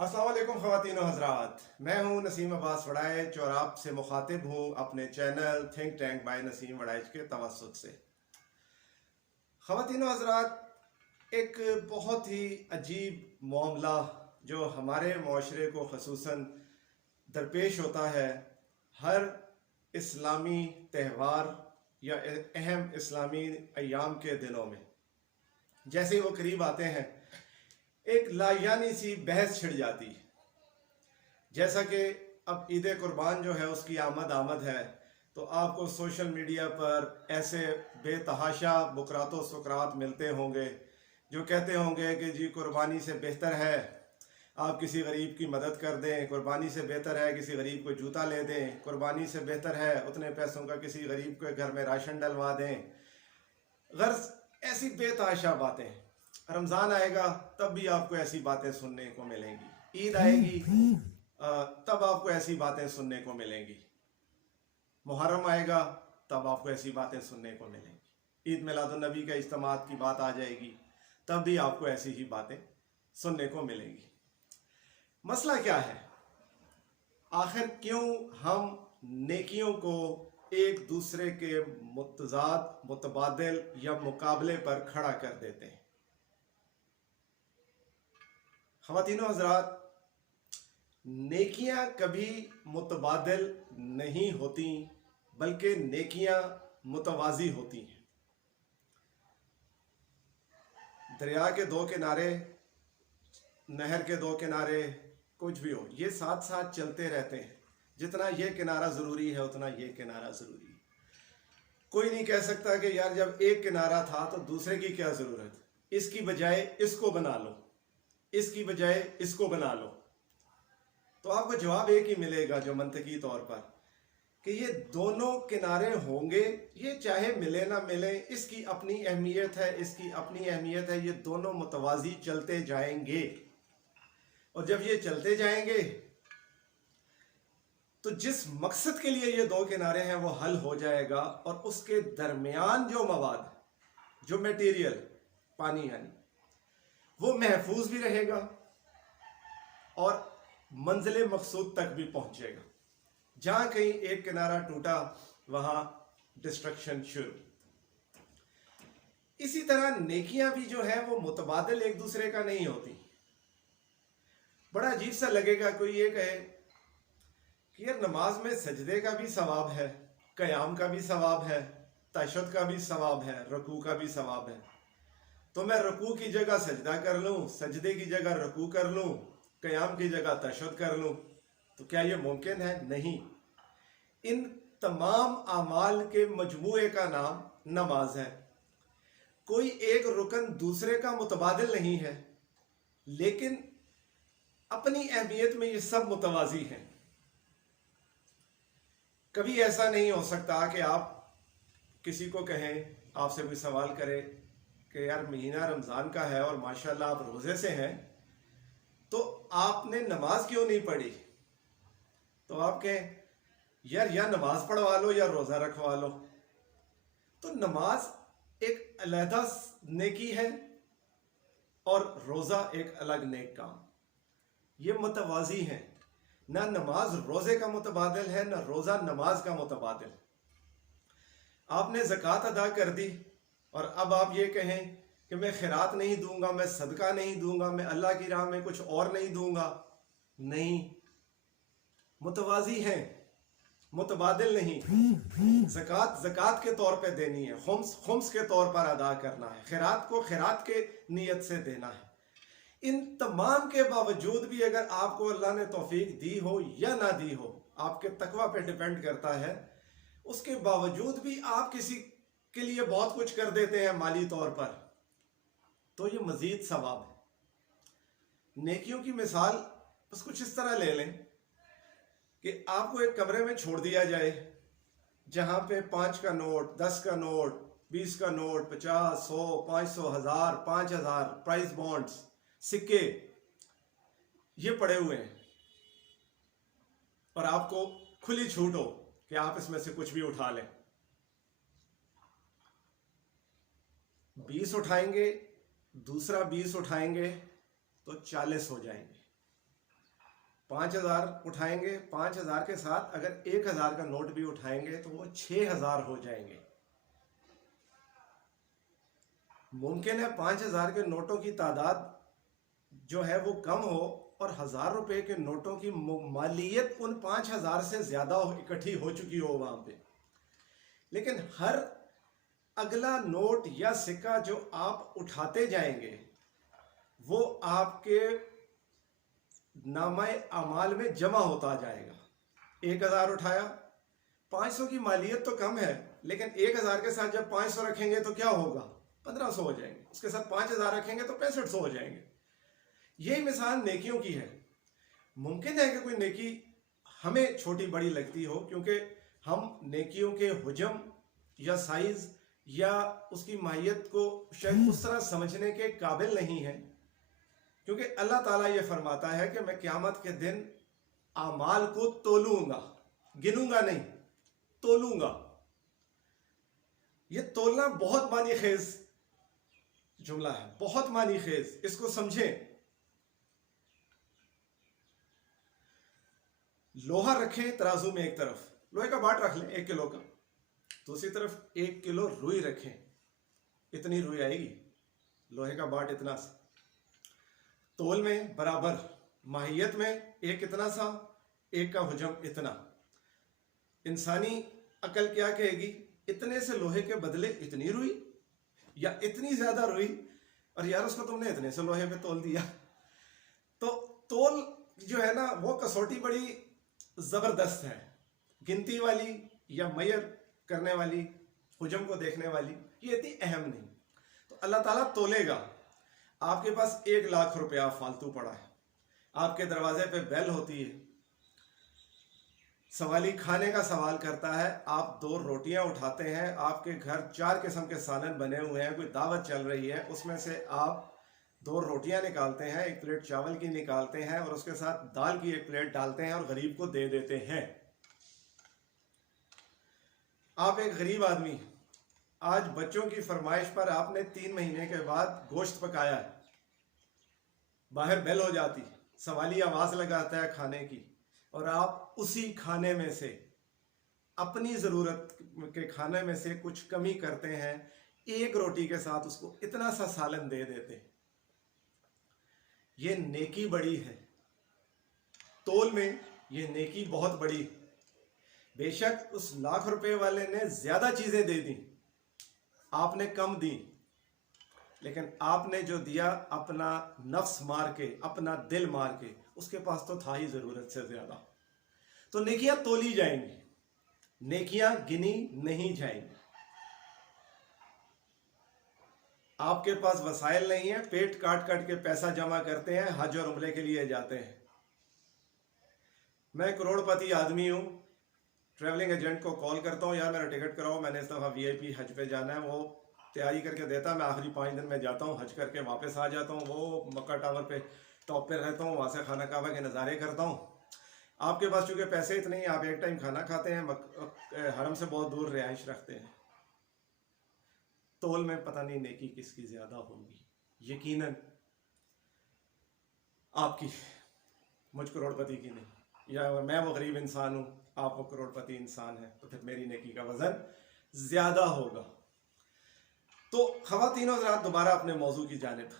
अस्सलाम वालेकुम ख़वातीन व हज़रात, मैं हूं नसीम अब्बास वड़ाइच और आपसे मुखातिब हूं अपने channel think tank bye Naseem Waraich के तवस्सुत से। ख़वातीन व हज़रात, एक बहुत ही अजीब मामला जो हमारे माशरे को ख़ुसूसन दरपेश होता है हर इस्लामी त्यौहार या अहम इस्लामी अयाम के दिनों में। जैसे ही वो करीब आते हैं एक लायानी सी बहस छिड़ जाती है। जैसा कि अब ईद कुर्बान जो है उसकी आमद है, तो आपको सोशल मीडिया पर ऐसे बेतहाशा बुकरातो सुकरात मिलते होंगे जो कहते होंगे कि जी कुर्बानी से बेहतर है आप किसी गरीब की मदद कर दें, कुर्बानी से बेहतर है किसी गरीब को जूता ले दें, कुर्बानी से बेहतर है उतने पैसों का किसी गरीब के घर में राशन डलवा दें। गर्ज ऐसी बेतहाशा बातें। रमज़ान आएगा तब भी आपको ऐसी बातें सुनने को मिलेंगी, ईद आएगी तब आपको ऐसी बातें सुनने को मिलेंगी, मुहर्रम आएगा तब आपको ऐसी बातें सुनने को मिलेंगी, ईद मिलादुन नबी का इज्तिमात की बात आ जाएगी तब भी आपको ऐसी ही बातें सुनने को मिलेंगी। मसला क्या है? आखिर क्यों हम नेकियों को एक दूसरे के मुतजाद मुतबादिल या मुकाबले पर खड़ा कर देते हैं? ख़वातीनो हज़रात, नेकियां कभी मुतबादिल नहीं होती बल्कि नेकियां मुतवाज़ी होती हैं। दरिया के दो किनारे, नहर के दो किनारे, कुछ भी हो, ये साथ साथ चलते रहते हैं। जितना ये किनारा ज़रूरी है उतना ये किनारा ज़रूरी है। कोई नहीं कह सकता कि यार जब एक किनारा था तो दूसरे की क्या ज़रूरत, इसकी बजाय इसको बना लो, इसकी बजाय इसको बना लो। तो आपको जवाब एक ही मिलेगा जो मंतकी तौर पर, कि ये दोनों किनारे होंगे, ये चाहे मिले ना मिले, इसकी अपनी अहमियत है, इसकी अपनी अहमियत है, ये दोनों मुतवाज़ी चलते जाएंगे। और जब ये चलते जाएंगे तो जिस मकसद के लिए ये दो किनारे हैं वो हल हो जाएगा और उसके दरमियान जो मवाद, जो मटेरियल, पानी यानी, वो महफूज भी रहेगा और मंजिल मकसूद तक भी पहुंचेगा। जहां कहीं एक किनारा टूटा वहां डिस्ट्रक्शन शुरू। इसी तरह नेकियां भी जो है वो मुतबादिल एक दूसरे का नहीं होती। बड़ा अजीब सा लगेगा कोई ये कहे कि यार नमाज में सजदे का भी सवाब है, क़याम का भी सवाब है, तशहुद का भी सवाब है, रुकू का भी सवाब है, तो मैं रुकू की जगह सजदा कर लूं, सजदे की जगह रुकू कर लूं, क़याम की जगह तशहुद कर लूं, तो क्या ये मुमकिन है? नहीं। इन तमाम आमाल के मजमूए का नाम नमाज है। कोई एक रुकन दूसरे का मुतबादिल नहीं है, लेकिन अपनी अहमियत में ये सब मुतवाज़ी हैं। कभी ऐसा नहीं हो सकता कि आप किसी को कहें, आपसे कोई सवाल करे कि यार महीना रमज़ान का है और माशाल्लाह आप रोज़े से हैं, तो आपने नमाज क्यों नहीं पढ़ी? तो आप कहें यार या नमाज पढ़वा लो या रोज़ा रखवा लो। तो नमाज एक अलहदा नेकी है और रोज़ा एक अलग नेक काम। ये मुतवाज़ी हैं। ना नमाज रोज़े का मुतबादिल है, ना रोज़ा नमाज का मुतबादिल। आपने ज़कात अदा कर दी और अब आप ये कहें कि मैं खैरात नहीं दूंगा, मैं सदका नहीं दूंगा, मैं अल्लाह की राह में कुछ और नहीं दूंगा। नहीं, मुतवाज़ी हैं, मुतबादिल नहीं। ज़कात ज़कात के तौर पे देनी है, खुम्स खुम्स के तौर पर अदा करना है, खैरात को खैरात के नीयत से देना है। इन तमाम के बावजूद भी अगर आपको अल्लाह ने तौफीक दी हो या ना दी हो, आपके तकवा पे डिपेंड करता है, उसके बावजूद भी आप किसी के लिए बहुत कुछ कर देते हैं माली तौर पर, तो ये मजीद सवाब है। नेकियों की मिसाल बस कुछ इस तरह ले लें कि आपको एक कमरे में छोड़ दिया जाए जहां पे 5 का नोट, 10 का नोट, 20 का नोट, 50, 100, 500, 1000, 5000 प्राइस बॉन्ड्स, सिक्के ये पड़े हुए हैं और आपको खुली छूट हो कि आप इसमें से कुछ भी उठा लें। 20 उठाएंगे, दूसरा 20 उठाएंगे तो 40 हो जाएंगे। 5,000 उठाएंगे, 5,000 के साथ अगर 1,000 का नोट भी उठाएंगे तो वो 6,000 हो जाएंगे। मुमकिन है 5,000 के नोटों की तादाद जो है वो कम हो और 1,000 रुपए के नोटों की मालियत उन 5,000 से ज्यादा इकट्ठी हो चुकी हो वहां पे, लेकिन हर अगला नोट या सिक्का जो आप उठाते जाएंगे वो आपके नामाए अमाल में जमा होता जाएगा। 1,000 उठाया, 500 की मालियत तो कम है, लेकिन 1,000 के साथ जब 500 रखेंगे तो क्या होगा, 1,500 हो जाएंगे। उसके साथ 5,000 रखेंगे तो 6,500 हो जाएंगे। यही मिसाल नेकियों की है। मुमकिन है कि कोई नेकी हमें छोटी बड़ी लगती हो, क्योंकि हम नेकियों के हुजम या साइज या उसकी माहियत को शायद उस तरह समझने के काबिल नहीं है, क्योंकि अल्लाह ताला ये फरमाता है कि मैं क़यामत के दिन आमाल को तोलूंगा, गिनूंगा नहीं, तोलूंगा। ये तोलना बहुत मानी खेज जुमला है, बहुत मानी खेज। इसको समझें। लोहा रखें तराजू में, एक तरफ लोहे का बाट रख लें 1 किलो का, दूसरी तरफ 1 किलो रुई रखें। इतनी रुई आएगी, लोहे का बाट इतना सा, तोल में बराबर, माहियत में एक इतना सा, एक का हुजम इतना। इंसानी अकल क्या कहेगी, इतने से लोहे के बदले इतनी रुई या इतनी ज्यादा रुई, और यार उसको तुमने इतने से लोहे पे तोल दिया। तो तोल जो है ना वो कसौटी बड़ी जबरदस्त है, गिनती वाली या मैयर करने वाली, हुजम को देखने वाली, ये इतनी अहम नहीं। तो अल्लाह ताला तोलेगा। आपके पास 1,00,000 रुपया फालतू पड़ा है, आपके दरवाजे पे बेल होती है, सवाली खाने का सवाल करता है, आप 2 रोटियां उठाते हैं, आपके घर 4 किस्म के सालन बने हुए हैं, कोई दावत चल रही है, उसमें से आप 2 रोटियां निकालते हैं, 1 प्लेट चावल की निकालते हैं और उसके साथ दाल की 1 प्लेट डालते हैं और गरीब को दे देते हैं। आप एक गरीब आदमी, आज बच्चों की फरमाइश पर आपने 3 महीने के बाद गोश्त पकाया है, बाहर बेल हो जाती, सवाली आवाज लगाता है खाने की, और आप उसी खाने में से, अपनी जरूरत के खाने में से कुछ कमी करते हैं, 1 रोटी के साथ उसको इतना सा सालन दे देते हैं। ये नेकी बड़ी है, तोल में ये नेकी बहुत बड़ी। बेशक उस 1,00,000 रुपए वाले ने ज्यादा चीजें दे दी, आपने कम दी, लेकिन आपने जो दिया अपना नफ्स मार के, अपना दिल मार के, उसके पास तो था ही जरूरत से ज्यादा। तो नेकियां तोली जाएंगी, नेकियां गिनी नहीं जाएंगी। आपके पास वसाइल नहीं है, पेट काट काट के पैसा जमा करते हैं, हज और उम्रे के लिए जाते हैं। मैं करोड़पति आदमी हूं, ट्रैवलिंग एजेंट को कॉल करता हूं, यार मेरा टिकट कराओ, मैंने इस दफा VIP हज पे जाना है। वो तैयारी करके देता, मैं आखिरी 5 दिन में जाता हूं, हज करके वापस आ जाता हूं। वो मक्का टावर पे टॉप पे रहता हूं, वहां से खाना काबा के नज़ारे करता हूं। आपके पास चूंकि पैसे इतने ही, आप एक टाइम खाना खाते हैं, हरम से बहुत दूर रिहाइश रखते हैं। तोल में पता नहीं नेकी किसकी ज्यादा होगी, यकीनन आपकी, मुझ करोड़पति की नहीं। या मैं वो गरीब इंसान हूं, आप वो करोड़पति इंसान हैं, तो फिर मेरी नेकी का वजन ज्यादा होगा। तो ख़वातीन हज़रात, दोबारा अपने मौजू की जानिब।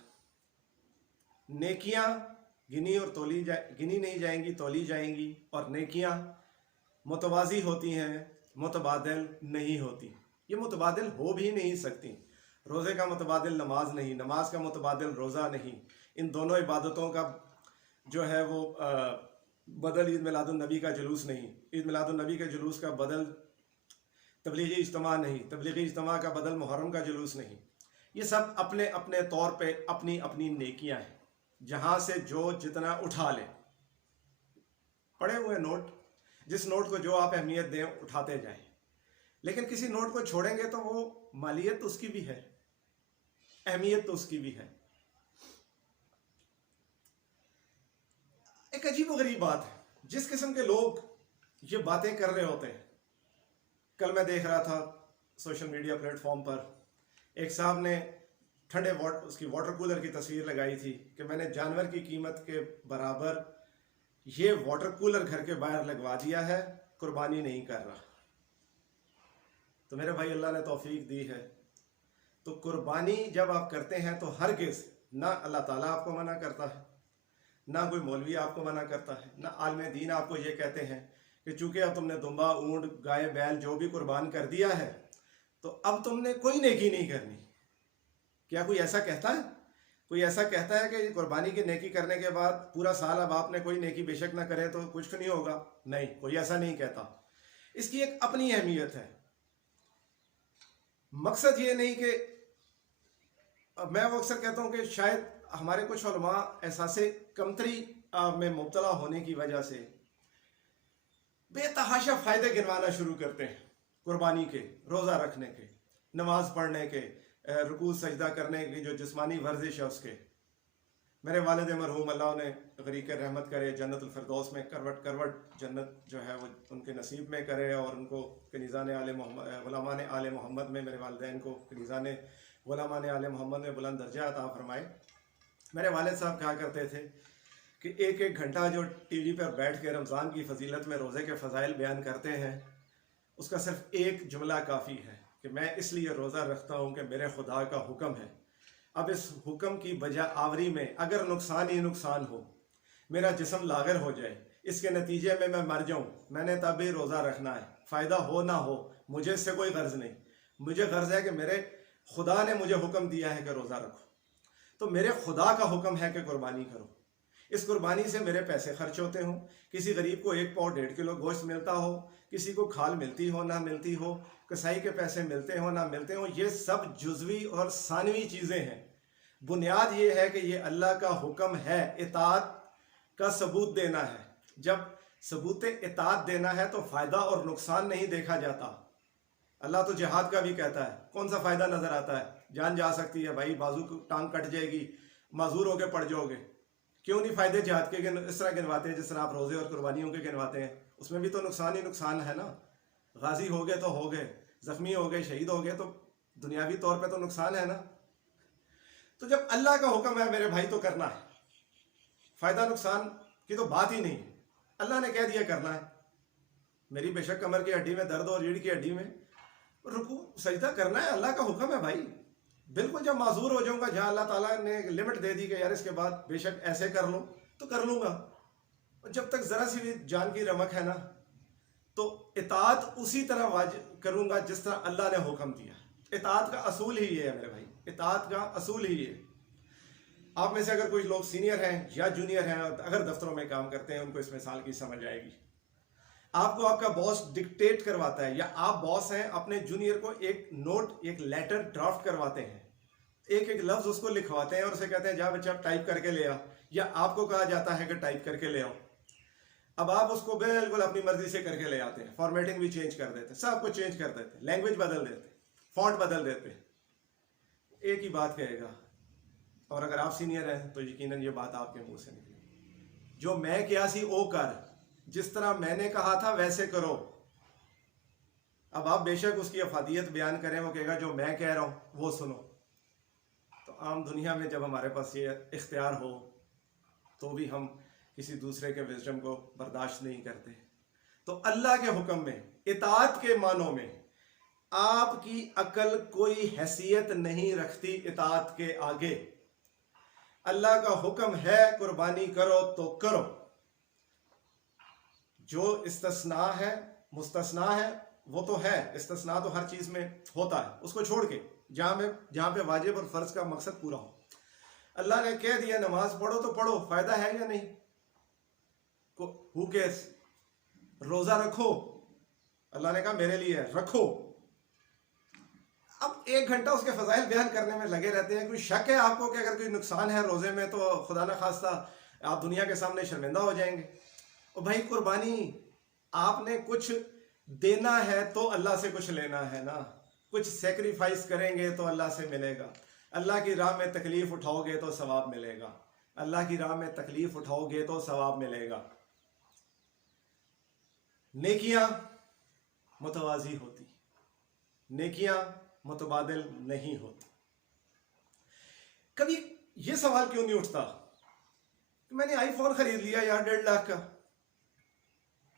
नेकियां गिनी और तोली गिनी नहीं जाएंगी, तोली जाएंगी। और नेकियां मुतवाज़ी होती हैं, मुतबादिल नहीं होती। ये मुतबादिल हो भी नहीं सकती। रोज़े का मुतबादिल नमाज नहीं, नमाज का मुतबादिल रोज़ा नहीं। इन दोनों इबादतों का जो है वो बदल ईद मिलादुन्नबी का जुलूस नहीं, ईद मिलादुन्नबी के जुलूस का बदल तबलीगी इज्तिमा नहीं, तबलीगी इज्तिमा का बदल मुहर्रम का जुलूस नहीं। ये सब अपने अपने तौर पे अपनी अपनी नेकियां हैं, जहां से जो जितना उठा ले। पड़े हुए नोट, जिस नोट को जो आप अहमियत दें उठाते जाएं, लेकिन किसी नोट को छोड़ेंगे तो वो मालियत तो उसकी भी है, अहमियत तो उसकी भी है। एक अजीब व गरीब बात है, जिस किस्म के लोग ये बातें कर रहे होते हैं। कल मैं देख रहा था सोशल मीडिया प्लेटफॉर्म पर, एक साहब ने ठंडे उसकी वाटर कूलर की तस्वीर लगाई थी कि मैंने जानवर की कीमत के बराबर ये वाटर कूलर घर के बाहर लगवा दिया है, कुर्बानी नहीं कर रहा। तो मेरे भाई, अल्लाह ने तौफीक दी है तो कुर्बानी जब आप करते हैं तो हरगिज़ ना अल्लाह ताला आपको मना करता है, ना कोई मौलवी आपको मना करता है, ना आलिम दीन आपको ये कहते हैं कि चूंकि अब तुमने दुम्बा, ऊंट, गाय, बैल जो भी कुर्बान कर दिया है तो अब तुमने कोई नेकी नहीं करनी। क्या कोई ऐसा कहता है? कोई ऐसा कहता है कि कुर्बानी की नेकी करने के बाद पूरा साल अब आपने कोई नेकी बेशक ना करे तो कुछ नहीं होगा? नहीं, कोई ऐसा नहीं कहता। इसकी एक अपनी अहमियत है। मकसद ये नहीं कि मैं वो अक्सर कहता हूँ कि शायद हमारे कुछ उलमा एहसासे कमतरी में मुब्तला होने की वजह से बेतहाशा फ़ायदे गिनवाना शुरू करते हैं कुर्बानी के, रोज़ा रखने के, नमाज पढ़ने के, रुकू सजदा करने की जो जिस्मानी वर्जिश है उसके। मेरे वालिद मरहूम अल्लाह ने गरीक रहमत करे, जन्नतुल फिरदौस में करवट करवट जन्नत जो है वो उनके नसीब में करे और उनको कनीज़ान आले मोहम्मद, गुलामान आले मोहम्मद में, मेरे वालिदैन को कनीज़ान गुलामान आले मोहम्मद में बुलंद दर्जा अता फरमाए। मेरे वालिद साहब कहा करते थे कि एक एक घंटा जो टीवी पर बैठ के रमज़ान की फजीलत में रोज़े के फ़ज़ाइल बयान करते हैं, उसका सिर्फ एक जुमला काफ़ी है कि मैं इसलिए रोज़ा रखता हूँ कि मेरे खुदा का हुक्म है। अब इस हुक्म की बजा आवरी में अगर नुकसान ही नुकसान हो, मेरा जिस्म लागर हो जाए, इसके नतीजे में मैं मर जाऊँ, मैंने तब भी रोज़ा रखना है। फ़ायदा हो ना हो, मुझे इससे कोई गर्ज नहीं। मुझे गर्ज है कि मेरे खुदा ने मुझे हुक्म दिया है कि रोज़ा रखो, तो मेरे खुदा का हुक्म है कि कुर्बानी करो। इस कुर्बानी से मेरे पैसे खर्च होते हों, किसी गरीब को 1 पाव 1.5 किलो गोश्त मिलता हो, किसी को खाल मिलती हो ना मिलती हो, कसाई के पैसे मिलते हो ना मिलते हो, ये सब जुज़वी और सानवी चीज़ें हैं। बुनियाद ये है कि ये अल्लाह का हुक्म है, इताअत का सबूत देना है। जब सबूत इताअत देना है तो फ़ायदा और नुकसान नहीं देखा जाता। अल्लाह तो जिहाद का भी कहता है, कौन सा फ़ायदा नज़र आता है? जान जा सकती है भाई, बाजू की टांग कट जाएगी, माजूर होकर पड़ जाओगे। क्यों नहीं फ़ायदे जिहाद के इस तरह गिनवाते हैं जिस तरह आप रोज़े और कुर्बानियों के गिनवाते हैं? उसमें भी तो नुकसान ही नुकसान है ना। गाजी हो गए तो हो गए, ज़ख्मी हो गए, शहीद हो गए, तो दुनियावी तौर पे तो नुकसान है ना। तो जब अल्लाह का हुक्म है मेरे भाई तो करना है, फ़ायदा नुकसान की तो बात ही नहीं है। अल्लाह ने कह दिया करना है। मेरी बेशक कमर की हड्डी में दर्द और रीढ़ की हड्डी में, रुकू सजदा करना है, अल्लाह का हुक्म है भाई। बिल्कुल जब माजूर हो जाऊंगा, जहाँ अल्लाह ताला ने लिमिट दे दी कि यार इसके बाद बेशक ऐसे कर लो, तो कर लूंगा। और जब तक ज़रा सी भी जान की रमक है ना, तो इताअत उसी तरह वाजिब करूंगा जिस तरह अल्लाह ने हुक्म दिया। इताअत का असूल ही ये है मेरे भाई, इताअत का असूल ही ये। आप में से अगर कुछ लोग सीनियर हैं या जूनियर हैं, अगर दफ्तरों में काम करते हैं, उनको इस मिसाल की समझ आएगी। आपको आपका बॉस डिक्टेट करवाता है, या आप बॉस हैं, अपने जूनियर को एक नोट, एक लेटर ड्राफ्ट करवाते हैं, एक एक लफ्ज उसको लिखवाते हैं और उसे कहते हैं जा बच्चा टाइप करके ले आ, या आपको कहा जाता है कि टाइप करके ले आओ। अब आप उसको बिल्कुल अपनी मर्जी से करके ले आते हैं, फॉर्मेटिंग भी चेंज कर देते हैं, सब कुछ चेंज कर देते हैं, लैंग्वेज बदल देते हैं, फॉन्ट बदल देते हैं, एक ही बात कहेगा। और अगर आप सीनियर हैं तो यकीनन ये बात आपके मुंह से निकलेगी, जो मैं किया सी ओ कर, जिस तरह मैंने कहा था वैसे करो। अब आप बेशक उसकी अफादियत बयान करें, वो कहेगा जो मैं कह रहा हूं वो सुनो। तो आम दुनिया में जब हमारे पास ये इख्तियार हो तो भी हम किसी दूसरे के विजडम को बर्दाश्त नहीं करते। तो अल्लाह के हुक्म में इताअत के मानों में आपकी अकल कोई हैसियत नहीं रखती इताअत के आगे। अल्लाह का हुक्म है कुर्बानी करो तो करो। जो इस्तिस्ना है, मुस्तस्ना है, वो तो है, इस्तिस्ना तो हर चीज में होता है, उसको छोड़ के जहां पे वाजिब और फर्ज का मकसद पूरा हो। अल्लाह ने कह दिया नमाज पढ़ो तो पढ़ो, फायदा है या नहीं? Who cares? रोजा रखो, अल्लाह ने कहा मेरे लिए रखो। अब 1 घंटा उसके फजाइल बयान करने में लगे रहते हैं। कोई शक है आपको कि अगर कोई नुकसान है रोजे में तो खुदा ना खास्ता आप दुनिया के सामने शर्मिंदा हो जाएंगे? और भाई कुर्बानी आपने कुछ देना है तो अल्लाह से कुछ लेना है ना। कुछ सेक्रीफाइस करेंगे तो अल्लाह से मिलेगा। अल्लाह की राह में तकलीफ उठाओगे तो सवाब मिलेगा। अल्लाह की राह में तकलीफ उठाओगे तो सवाब मिलेगा। नेकियां मुतवाजी होती, नेकियां मुतबादिल नहीं होती। कभी यह सवाल क्यों नहीं उठता कि मैंने आईफोन खरीद लिया यार 1.5 लाख का।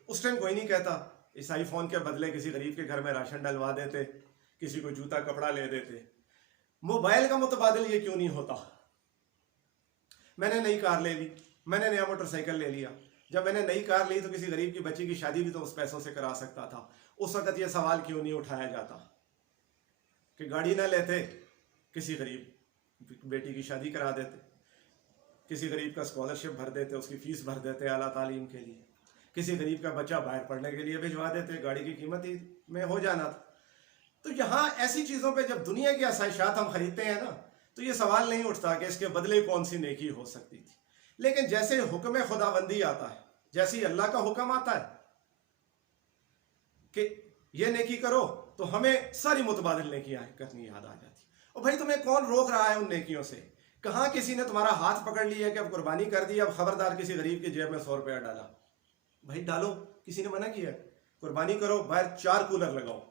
उस टाइम कोई नहीं कहता। इस आईफोन के बदले किसी गरीब के घर में राशन डलवा देते, किसी को जूता कपड़ा ले देते। मोबाइल का मुतबादिल ये क्यों नहीं होता? मैंने नई कार ले ली, मैंने नया मोटरसाइकिल ले लिया। जब मैंने नई कार ली तो किसी गरीब की बच्ची की शादी भी तो उस पैसों से करा सकता था। उस वक्त ये सवाल क्यों नहीं उठाया जाता कि गाड़ी ना लेते, किसी गरीब बेटी की शादी करा देते, किसी गरीब का स्कॉलरशिप भर देते, उसकी फीस भर देते आला तालीम के लिए, किसी गरीब का बच्चा बाहर पढ़ने के लिए भिजवा देते, गाड़ी की कीमत ही में हो जाना था। तो यहाँ ऐसी चीज़ों पे जब दुनिया की आसाइशात हम खरीदते हैं ना, तो ये सवाल नहीं उठता कि इसके बदले कौन सी नेकी हो सकती थी। लेकिन जैसे हुक्म खुदाबंदी आता है, जैसे ही अल्लाह का हुक्म आता है कि ये नेकी करो, तो हमें सारी मुतबादिल नेकियां करनी याद आ जाती। और भाई तुम्हें कौन रोक रहा है उन नेकियों से? कहाँ किसी ने तुम्हारा हाथ पकड़ लिया कि अब कुर्बानी कर दी, अब खबरदार किसी गरीब की जेब में 100 रुपया डाला। भाई डालो, किसी ने मना किया? कुर्बानी करो, बाहर 4 कूलर लगाओ।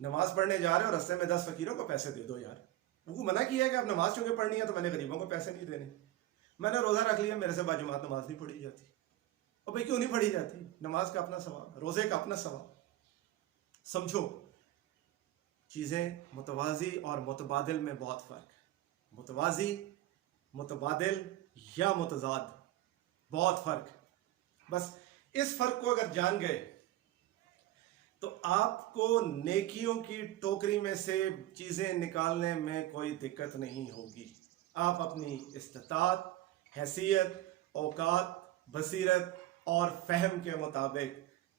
नमाज पढ़ने जा रहे हो, रास्ते में 10 फकीरों को पैसे दे दो यार। उनको मना किया है कि अब नमाज चूंकि पढ़नी है तो मैंने गरीबों को पैसे नहीं देने। मैंने रोजा रख लिया, मेरे से बाजुमात नमाज नहीं पढ़ी जाती। और भाई क्यों नहीं पढ़ी जाती? नमाज का अपना सवाब, रोजे का अपना सवाब। समझो, चीजें मुतवाजी और मुतबादिल में बहुत फर्क है। मुतवाजी, मुतबादिल या मुतजाद, बहुत फर्क। बस इस फर्क को अगर जान गए तो आपको नेकियों की टोकरी में से चीजें निकालने में कोई दिक्कत नहीं होगी। आप अपनी इस्तात, हैसियत, औकात, बसीरत और फहम के मुताबिक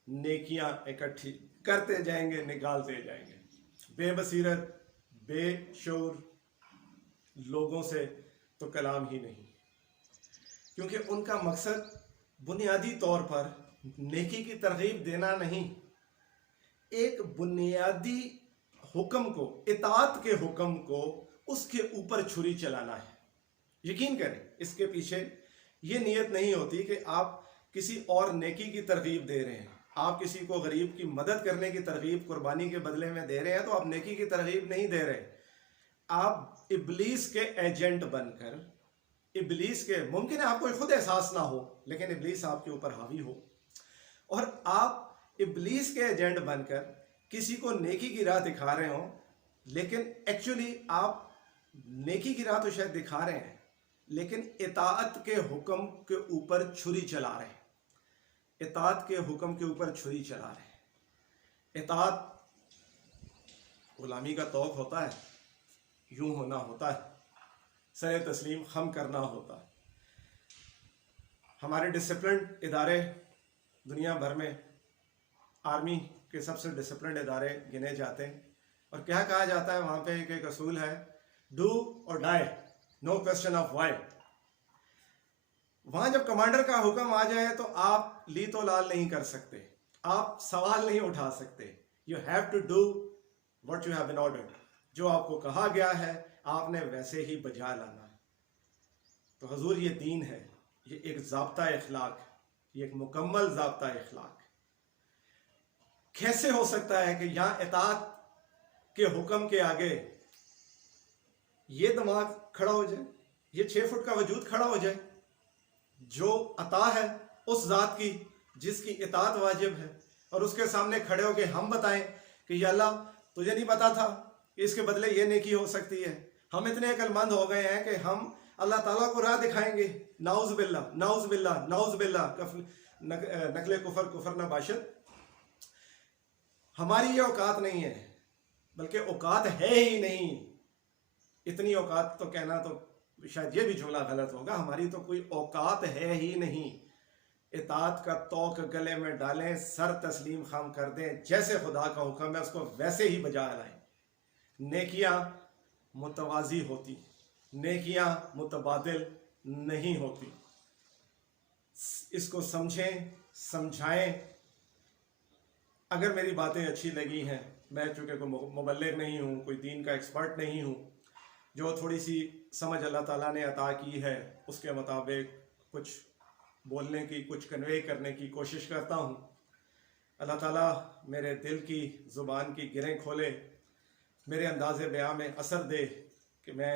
नेकियां इकट्ठी करते जाएंगे, निकालते जाएंगे। बेबसीरत, बेशऊर लोगों से तो कलाम ही नहीं, क्योंकि उनका मकसद बुनियादी तौर पर नेकी की तरगीब देना नहीं, एक बुनियादी हुक्म को, इताअत के हुक्म को उसके ऊपर छुरी चलाना है। यकीन करें, इसके पीछे ये नीयत नहीं होती कि आप किसी और नेकी की तरगीब दे रहे हैं। आप किसी को गरीब की मदद करने की तरगीब कुर्बानी के बदले में दे रहे हैं, तो आप नेकी की तरगीब नहीं दे रहे। आप इब्लीस के एजेंट बनकर, इब्लीस के, मुमकिन है आपको खुद एहसास ना हो, लेकिन इब्लीस आपके ऊपर हावी हो, और आप इब्लीस के एजेंट बनकर किसी को नेकी की राह दिखा रहे हो, लेकिन एक्चुअली आप नेकी की राह तो शायद दिखा रहे हैं, लेकिन इताअत के हुक्म के ऊपर छुरी चला रहे हैं। इताअत के हुक्म के ऊपर छुरी चला रहे हैं। इताअत गुलामी का तौक होता है, यूं होना होता है, सर तस्लीम खम करना होता है। हमारे डिसिप्लिन इदारे दुनिया भर में आर्मी के सबसे डिसिप्लिन इदारे गिने जाते हैं, और क्या कहा जाता है वहाँ पे? एक असूल है, डू और die, no question of why. वहाँ जब कमांडर का हुक्म आ जाए तो आप ली तो लाल नहीं कर सकते, आप सवाल नहीं उठा सकते। You have to do what you have been ordered. जो आपको कहा गया है आपने वैसे ही बजा लाना है। तो हुजूर ये दीन है, ये एक ज़ाब्ता इखलाक, ये एक मुकम्मल ज़ाब्ता इखलाक। कैसे हो सकता है कि यहां इताअत के हुक्म के आगे ये दिमाग खड़ा हो जाए, ये 6 फुट का वजूद खड़ा हो जाए, जो अता है उस जात की जिसकी इताअत वाजिब है, और उसके सामने खड़े होके हम बताएं कि या अल्लाह तुझे नहीं पता था कि इसके बदले ये नेकी हो सकती है। हम इतने अक्लमंद हो गए हैं कि हम अल्लाह ताला को राह दिखाएंगे। नाउज़ बिल्लाह, नाउज़ बिल्लाह, नाउज़ बिल्लाह, नकले कुफर, कुफर न बाशद। हमारी ये औकात नहीं है, बल्कि औकात है ही नहीं। इतनी औकात तो कहना तो शायद ये भी जुमला गलत होगा, हमारी तो कोई औकात है ही नहीं। इताअत का तौक गले में डालें, सर तस्लीम खाम कर दें, जैसे खुदा का हुक्म है उसको वैसे ही बजा लाएं। नेकियां मुतवाजी होती, नेकियां मुतबादिल नहीं होती। इसको समझें, समझाएं। अगर मेरी बातें अच्छी लगी हैं, मैं चूँकि कोई मुबल्लिग नहीं हूँ, कोई दीन का एक्सपर्ट नहीं हूँ, जो थोड़ी सी समझ अल्लाह ताला ने अता की है उसके मुताबिक कुछ बोलने की, कुछ कन्वे करने की कोशिश करता हूँ। अल्लाह ताला मेरे दिल की, ज़ुबान की गिरें खोले, मेरे अंदाज़े बयां में असर दे कि मैं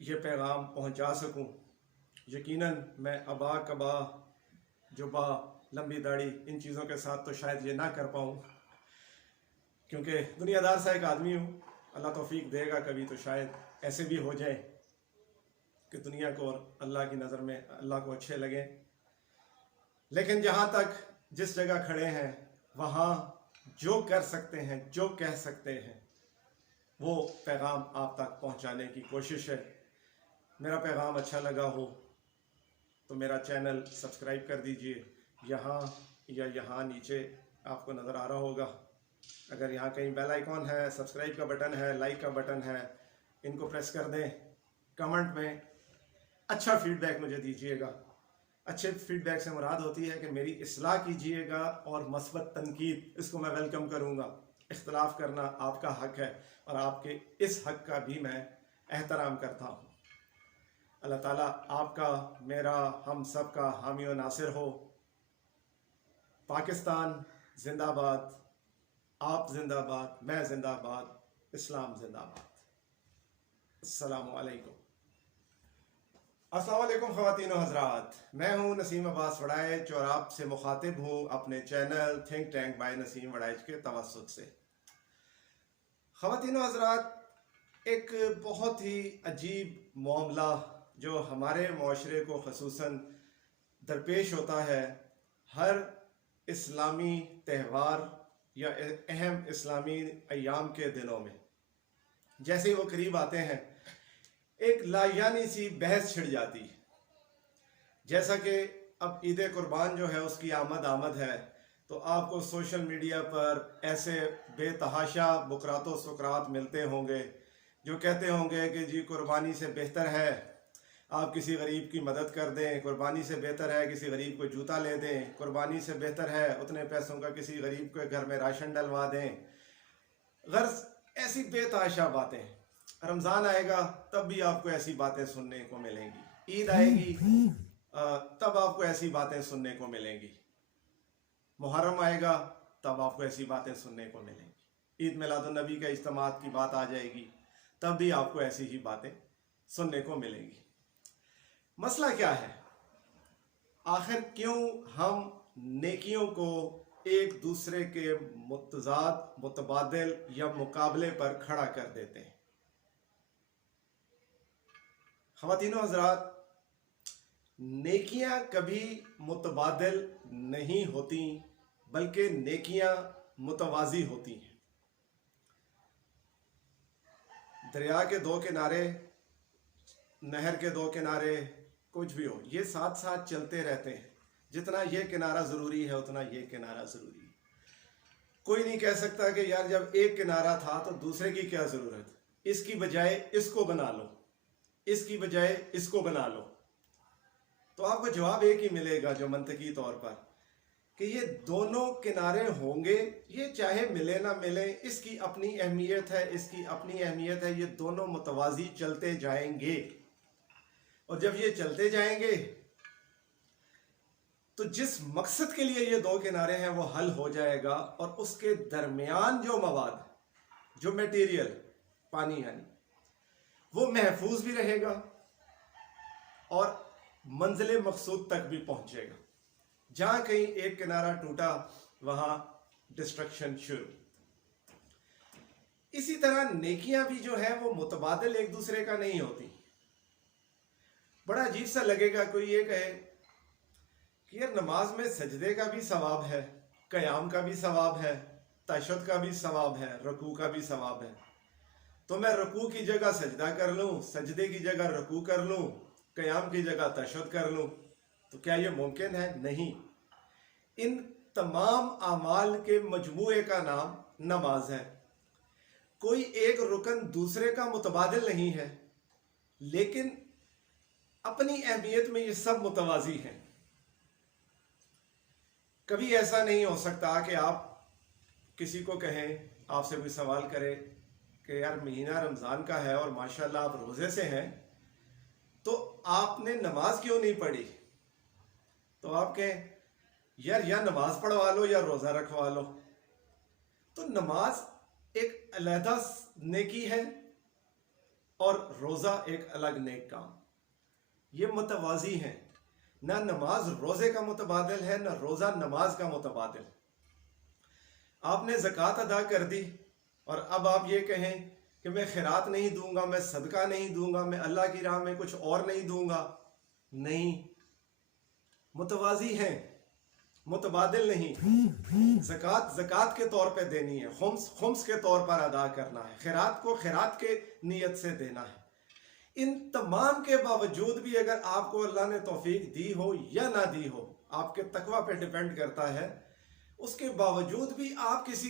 ये पैगाम पहुंचा सकूं। यकीनन मैं अबा कबा जुबा लंबी दाढ़ी इन चीज़ों के साथ तो शायद ये ना कर पाऊँ, क्योंकि दुनियादार सा एक आदमी हूँ। अल्लाह तौफीक देगा कभी तो शायद ऐसे भी हो जाए कि दुनिया को और अल्लाह की नज़र में अल्लाह को अच्छे लगे। लेकिन जहाँ तक जिस जगह खड़े हैं वहाँ जो कर सकते हैं, जो कह सकते हैं, वो पैगाम आप तक पहुँचाने की कोशिश है। मेरा पैगाम अच्छा लगा हो तो मेरा चैनल सब्सक्राइब कर दीजिए। यहाँ या यहाँ नीचे आपको नज़र आ रहा होगा। अगर यहाँ कहीं बेल आइकॉन है, सब्सक्राइब का बटन है, लाइक का बटन है, इनको प्रेस कर दें। कमेंट में अच्छा फीडबैक मुझे दीजिएगा। अच्छे फीडबैक से मुराद होती है कि मेरी इस्लाह कीजिएगा, और मस्बत तनकीद इसको मैं वेलकम करूँगा। इख्तलाफ करना आपका हक है और आपके इस हक का भी मैं एहतराम करता हूँ। अल्लाह ताला आपका, मेरा, हम सब का हामी और नासिर हो। पाकिस्तान जिंदाबाद, आप जिंदाबाद, मैं जिंदाबाद, इस्लाम जिंदाबाद। अस्सलामु अलैकुम। अस्सलाम वालेकुम ख़वातीन व हज़रात, मैं हूँ नसीम अब्बास वड़ाइच और आपसे मुखातिब हूँ अपने channel think tank bye Naseem Waraich के तवस्सुत से। ख़वातीन व हज़रात, एक बहुत ही अजीब मामला जो हमारे माशरे को ख़ुसूसन दरपेश होता है हर इस्लामी त्यौहार या अहम इस्लामी अयाम के दिनों में। जैसे ही वो करीब आते हैं एक लायानी सी बहस छिड़ जाती है। जैसा कि अब ईद कुर्बान जो है उसकी आमद है, तो आपको सोशल मीडिया पर ऐसे बेतहाशा बुकरातो सुकरात मिलते होंगे जो कहते होंगे कि जी कुर्बानी से बेहतर है आप किसी गरीब की मदद कर दें, कुर्बानी से बेहतर है किसी गरीब को जूता ले दें, कुर्बानी से बेहतर है उतने पैसों का किसी गरीब के घर में राशन डलवा दें। गर्ज ऐसी बेतहाशा बातें। रमज़ान आएगा तब भी आपको ऐसी बातें सुनने को मिलेंगी, ईद आएगी तब आपको ऐसी बातें सुनने को मिलेंगी, मुहर्रम आएगा तब आपको ऐसी बातें सुनने को मिलेंगी, ईद मिलादुन नबी का इज्तिमात की बात आ जाएगी तब भी आपको ऐसी ही बातें सुनने को मिलेंगी। मसला क्या है? आखिर क्यों हम नेकियों को एक दूसरे के मुतजाद, मुतबादिल या मुकाबले पर खड़ा कर देते हैं? ख़वातीनो हज़रात, नेकियां कभी मुतबादिल नहीं होती बल्कि नेकियां मुतवाज़ी होती हैं। दरिया के दो किनारे, नहर के दो किनारे, कुछ भी हो, ये साथ साथ चलते रहते हैं। जितना ये किनारा ज़रूरी है उतना ये किनारा ज़रूरी है। कोई नहीं कह सकता कि यार जब एक किनारा था तो दूसरे की क्या ज़रूरत, इसकी बजाय इसको बना लो, इसकी बजाय इसको बना लो। तो आपको जवाब एक ही मिलेगा जो मंतकी तौर पर, कि ये दोनों किनारे होंगे, ये चाहे मिले ना मिले, इसकी अपनी अहमियत है, इसकी अपनी अहमियत है। ये दोनों मुतवाज़ी चलते जाएंगे और जब ये चलते जाएंगे तो जिस मकसद के लिए ये दो किनारे हैं वो हल हो जाएगा, और उसके दरमियान जो मवाद, जो मटेरियल, पानी यानी, वो महफूज भी रहेगा और मंजिल मकसूद तक भी पहुंचेगा। जहां कहीं एक किनारा टूटा वहां डिस्ट्रक्शन शुरू। इसी तरह नेकियां भी जो है वो मुतबादिल एक दूसरे का नहीं होती। बड़ा अजीब सा लगेगा कोई ये कहे कि यार नमाज में सजदे का भी सवाब है, क़याम का भी सवाब है, तशहद का भी सवाब है, रुकू का भी सवाब है, तो मैं रुकू की जगह सजदा कर लूं, सजदे की जगह रुकू कर लूं, क़याम की जगह तशहद कर लूं, तो क्या ये मुमकिन है? नहीं। इन तमाम आमाल के मजमूए का नाम नमाज है। कोई एक रुकन दूसरे का मुतबादिल नहीं है, लेकिन अपनी अहमियत में ये सब मुतवाज़ी हैं। कभी ऐसा नहीं हो सकता कि आप किसी को कहें, आपसे कोई सवाल करे कि यार महीना रमज़ान का है और माशाल्लाह आप रोज़े से हैं, तो आपने नमाज क्यों नहीं पढ़ी? तो आप कहें यार या नमाज पढ़वा लो या रोज़ा रखवा लो। तो नमाज एक अलहदा नेकी है, और रोज़ा एक अलग नेक काम। ये मुतवाज़ी हैं। ना नमाज रोज़े का मुतबादिल है, ना रोज़ा नमाज का मुतबादिल। आपने ज़कात अदा कर दी और अब आप ये कहें कि मैं खैरात नहीं दूंगा, मैं सदका नहीं दूंगा, मैं अल्लाह की राह में कुछ और नहीं दूंगा। नहीं, मुतवाज़ी हैं, मुतबादिल नहीं। ज़कात ज़कात के तौर पे देनी है, खुम्स खुम्स के तौर पर अदा करना है, खैरात को खैरात के नीयत से देना है। इन तमाम के बावजूद भी अगर आपको अल्लाह ने तौफीक दी हो या ना दी हो, आपके तकवा पे डिपेंड करता है, उसके बावजूद भी आप किसी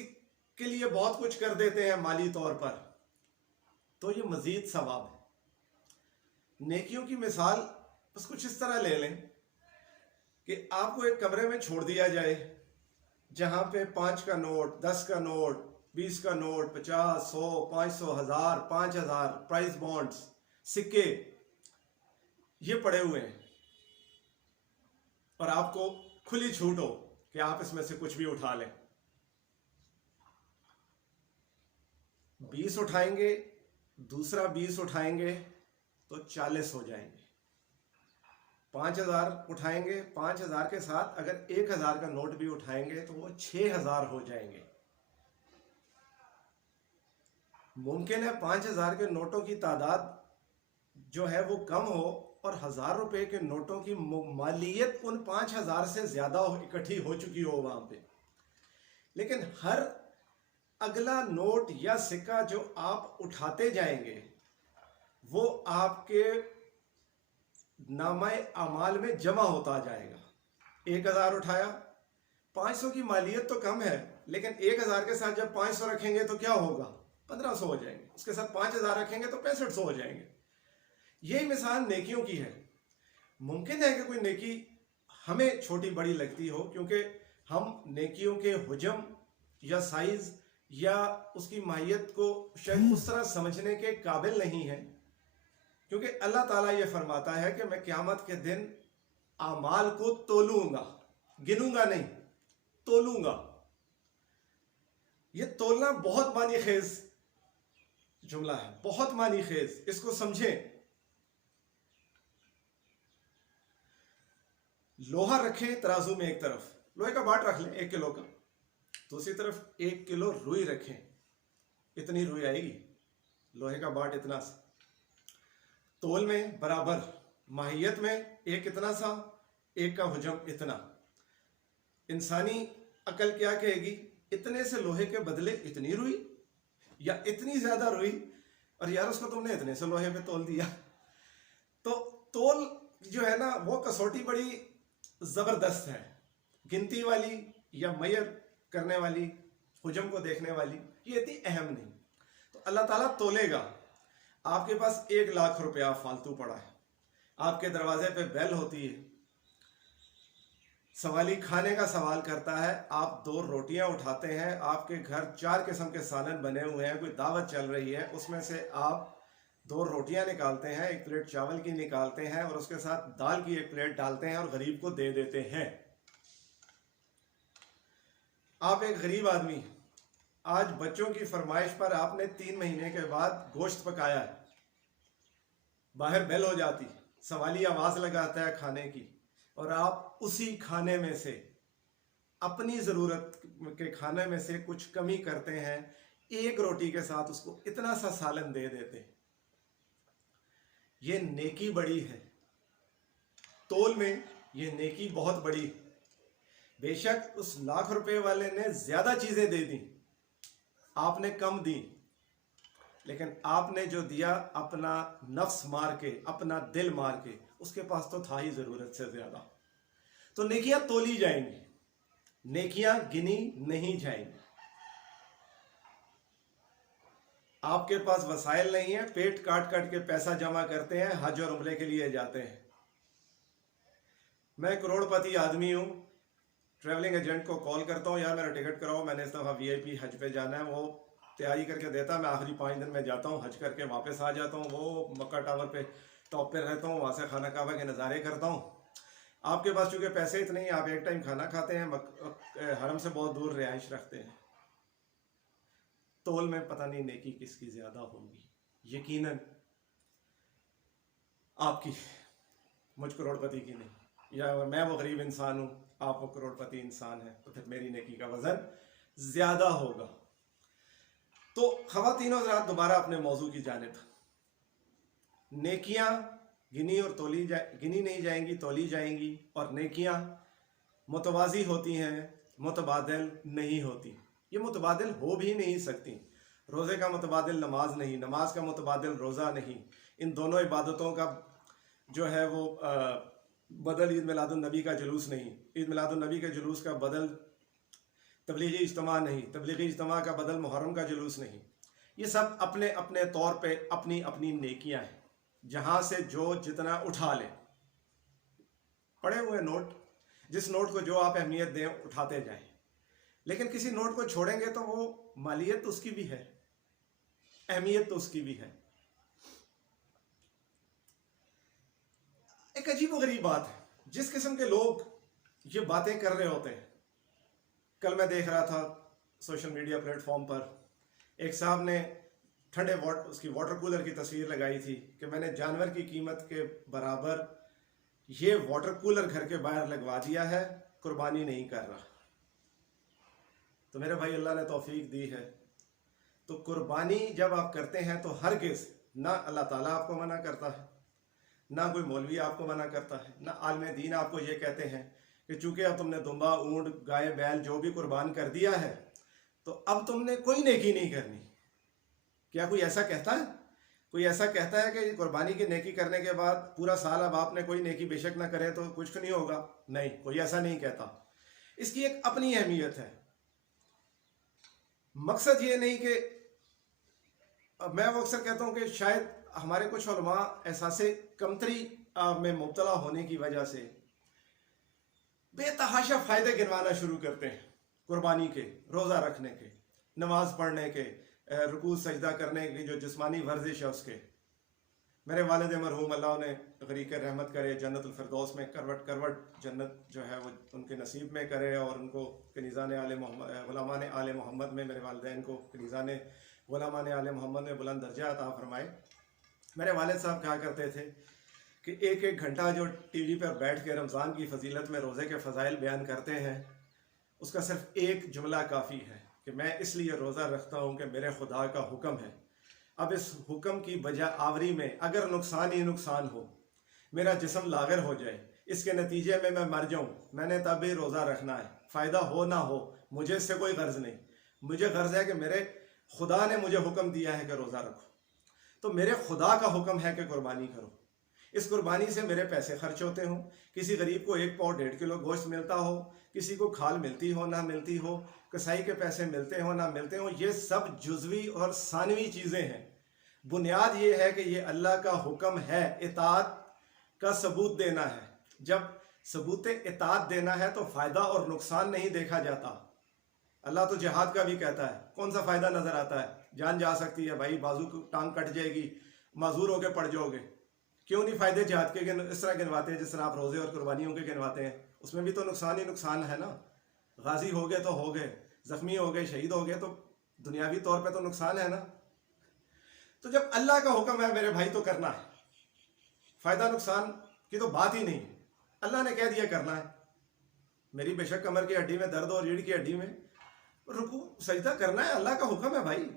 के लिए बहुत कुछ कर देते हैं माली तौर पर, तो ये मजीद सवाब है। नेकियों की मिसाल बस कुछ इस तरह ले लें कि आपको एक कमरे में छोड़ दिया जाए जहां पे 5 का नोट, 10 का नोट, 20 का नोट, 50, 100, 500, 1000, 5000 प्राइस बॉन्ड्स, सिक्के ये पड़े हुए हैं और आपको खुली छूट हो कि आप इसमें से कुछ भी उठा लें। 20 उठाएंगे, दूसरा 20 उठाएंगे तो 40 हो जाएंगे। 5000 उठाएंगे, 5000 के साथ अगर 1000 का नोट भी उठाएंगे तो वो 6000 हो जाएंगे। मुमकिन है 5000 के नोटों की तादाद जो है वो कम हो और 1000 रुपए के नोटों की मालियत उन 5000 से ज्यादा इकट्ठी हो चुकी हो वहां पे, लेकिन हर अगला नोट या सिक्का जो आप उठाते जाएंगे वो आपके नामाए अमाल में जमा होता जाएगा। 1000 उठाया, 500 की मालियत तो कम है, लेकिन 1000 के साथ जब 500 रखेंगे तो क्या होगा, 1500 हो जाएंगे। उसके साथ 5000 रखेंगे तो 6500 हो जाएंगे। यही मिसाल नेकियों की है। मुमकिन है कि कोई नेकी हमें छोटी बड़ी लगती हो, क्योंकि हम नेकियों के हुजम या साइज या उसकी माहियत को शायद उस तरह समझने के काबिल नहीं है, क्योंकि अल्लाह ताला ये फरमाता है कि मैं क़यामत के दिन आमाल को तोलूंगा, गिनूंगा नहीं, तोलूंगा। ये तोलना बहुत मानी खेज जुमला है, बहुत मानी खेज। इसको समझें। लोहा रखें तराजू में, एक तरफ लोहे का बाट रख लें 1 किलो का, दूसरी तरफ 1 किलो रुई रखें। इतनी रुई आएगी, लोहे का बाट इतना सा। तोल में बराबर, माहियत में एक इतना सा, एक का हुजम इतना। इंसानी अकल क्या कहेगी, इतने से लोहे के बदले इतनी रुई या इतनी ज्यादा रुई, और यार उसको तुमने इतने से लोहे पे तोल दिया। तो तोल जो है ना वो कसौटी बड़ी जबरदस्त है, गिनती वाली या मैयर करने वाली, हुजम को देखने वाली, ये इतनी अहम नहीं। तो अल्लाह ताला तोलेगा। आपके पास 1 लाख रुपया फालतू पड़ा है, आपके दरवाजे पे बेल होती है, सवाली खाने का सवाल करता है, आप 2 रोटियां उठाते हैं, आपके घर 4 किस्म के सालन बने हुए हैं, कोई दावत चल रही है, उसमें से आप 2 रोटियां निकालते हैं, 1 प्लेट चावल की निकालते हैं और उसके साथ दाल की 1 प्लेट डालते हैं और गरीब को दे देते हैं। आप एक गरीब आदमी, आज बच्चों की फरमाइश पर आपने 3 महीने के बाद गोश्त पकाया है, बाहर बेल हो जाती, सवाली आवाज लगाता है खाने की, और आप उसी खाने में से, अपनी जरूरत के खाने में से कुछ कमी करते हैं, 1 रोटी के साथ उसको इतना सा सालन दे देते हैं। ये नेकी बड़ी है, तोल में ये नेकी बहुत बड़ी है। बेशक उस लाख रुपए वाले ने ज्यादा चीजें दे दी, आपने कम दी, लेकिन आपने जो दिया अपना नफ्स मार के, अपना दिल मार के, उसके पास तो था ही जरूरत से ज्यादा। तो नेकियां तोली जाएंगी, नेकियां गिनी नहीं जाएंगी। आपके पास वसाइल नहीं है, पेट काट काट के पैसा जमा करते हैं, हज और उम्रे के लिए जाते हैं। मैं करोड़पति आदमी हूं, ट्रैवलिंग एजेंट को कॉल करता हूं, यार मेरा टिकट कराओ, मैंने इस दफा वीआईपी हज पे जाना है। वो तैयारी करके देता, मैं आखिरी 5 दिन में जाता हूं, हज करके वापस आ जाता हूं। वो मक्का टावर पे टॉप पे रहता हूं, वहां से खाना काबा के नज़ारे करता हूं। आपके पास चूंकि पैसे इतने ही, आप एक टाइम खाना खाते हैं, हरम से बहुत दूर रिहाइश रखते हैं। तोल में पता नहीं नेकी किसकी ज्यादा होगी। यकीनन आपकी, मुझ करोड़पति की नहीं, या मैं वो गरीब इंसान हूँ, आप वो करोड़पति इंसान हैं, तो फिर मेरी नेकी का वजन ज्यादा होगा। तो ख़वातीन और हज़रात, दोबारा अपने मौजू की जानिब। नेकियां गिनी और गिनी नहीं जाएंगी, तोली जाएंगी, और नेकियां मुतवाज़ी होती हैं, मुतबादिल नहीं होती। ये मुतबादिल हो भी नहीं सकती। रोज़े का मुतबादिल नमाज नहीं, नमाज का मुतबादिल रोज़ा नहीं। इन दोनों इबादतों का जो है वो बदल ईद मिलादुन्नबी का जुलूस नहीं, ईद मिलादुन्नबी के जुलूस का बदल तबलीगी इज्तिमा नहीं, तबलीगी इज्तिमा का बदल मुहर्रम का जुलूस नहीं। ये सब अपने अपने तौर पे अपनी अपनी नेकियां हैं, जहां से जो जितना उठा ले। पड़े हुए नोट, जिस नोट को जो आप अहमियत दें उठाते जाएं, लेकिन किसी नोट को छोड़ेंगे तो वो मालियत तो उसकी भी है, अहमियत तो उसकी भी है। एक अजीब व गरीब बात है, जिस किस्म के लोग ये बातें कर रहे होते हैं। कल मैं देख रहा था सोशल मीडिया प्लेटफॉर्म पर, एक साहब ने ठंडे उसकी वाटर कूलर की तस्वीर लगाई थी कि मैंने जानवर की कीमत के बराबर ये वाटर कूलर घर के बाहर लगवा दिया है, कुर्बानी नहीं कर रहा। तो मेरे भाई, अल्लाह ने तौफीक दी है, तो कुर्बानी जब आप करते हैं तो हरगिज़ ना अल्लाह ताला आपको मना करता है, ना कोई मौलवी आपको मना करता है, ना आलिम दीन आपको ये कहते हैं कि चूंकि अब तुमने दुम्बा, ऊंट, गाय, बैल जो भी कुर्बान कर दिया है तो अब तुमने कोई नेकी नहीं करनी। क्या कोई ऐसा कहता है? कोई ऐसा कहता है कि कुर्बानी की नेकी करने के बाद पूरा साल अब आपने कोई नेकी बेशक ना करे तो कुछ नहीं होगा? नहीं, कोई ऐसा नहीं कहता। इसकी एक अपनी अहमियत है। मकसद ये नहीं कि मैं वो अक्सर कहता हूं कि शायद हमारे कुछ उलमा एहसासे कमतरी में मुब्तला होने की वजह से बेतहाशा फायदे गिनवाना शुरू करते हैं कुर्बानी के, रोज़ा रखने के, नमाज पढ़ने के, रुकू सजदा करने की जो जिस्मानी वर्जिश है उसके। मेरे वालिद मरहूम, अल्लाह उन्हें गरीक रहमत करे, जन्नतुल फिरदौस में करवट करवट जन्नत जो है वो उनके नसीब में करे, और उनको कनीज़ान आले मोहम्मद, गुलामान आले मोहम्मद में, मेरे वालिदैन को कनीज़ान गुलामान आले मोहम्मद में बुलंद दर्जा अता फरमाए। मेरे वालिद साहब कहा करते थे कि एक एक घंटा जो टीवी पर बैठ के रमज़ान की फजीलत में रोज़े के फ़ज़ाइल बयान करते हैं, उसका सिर्फ एक जुमला काफ़ी है कि मैं इसलिए रोज़ा रखता हूँ कि मेरे खुदा का हुक्म है। अब इस हुक्म की बजा आवरी में अगर नुकसान ही नुकसान हो, मेरा जिस्म लागर हो जाए, इसके नतीजे में मैं मर जाऊँ, मैंने तब भी रोज़ा रखना है। फ़ायदा हो ना हो, मुझे इससे कोई गर्ज नहीं। मुझे गर्ज है कि मेरे खुदा ने मुझे हुक्म दिया है कि रोज़ा रखो, तो मेरे खुदा का हुक्म है कि कुर्बानी करो। इस कुर्बानी से मेरे पैसे खर्च होते हों, किसी गरीब को 1 पाव 1.5 किलो गोश्त मिलता हो, किसी को खाल मिलती हो ना मिलती हो, कसाई के पैसे मिलते हो ना मिलते हो, ये सब जुज़वी और सानवी चीज़ें हैं। बुनियाद ये है कि ये अल्लाह का हुक्म है, इताअत का सबूत देना है। जब सबूत इताअत देना है तो फ़ायदा और नुकसान नहीं देखा जाता। अल्लाह तो जिहाद का भी कहता है, कौन सा फ़ायदा नज़र आता है? जान जा सकती है भाई, बाजू की टांग कट जाएगी, माजूर होकर पड़ जाओगे। क्यों नहीं फ़ायदे जिहाद के इस तरह गिनवाते हैं जिस तरह आप रोज़े और कुर्बानियों के गिनवाते हैं? उसमें भी तो नुकसान ही नुकसान है ना। गाजी हो गए तो हो गए, ज़ख्मी हो गए, शहीद हो गए, तो दुनियावी तौर पे तो नुकसान है ना। तो जब अल्लाह का हुक्म है मेरे भाई तो करना है, फ़ायदा नुकसान की तो बात ही नहीं। अल्लाह ने कह दिया करना है। मेरी बेशक कमर की हड्डी में दर्द और रीढ़ की हड्डी में, रुकू सजदा करना है, अल्लाह का हुक्म है भाई।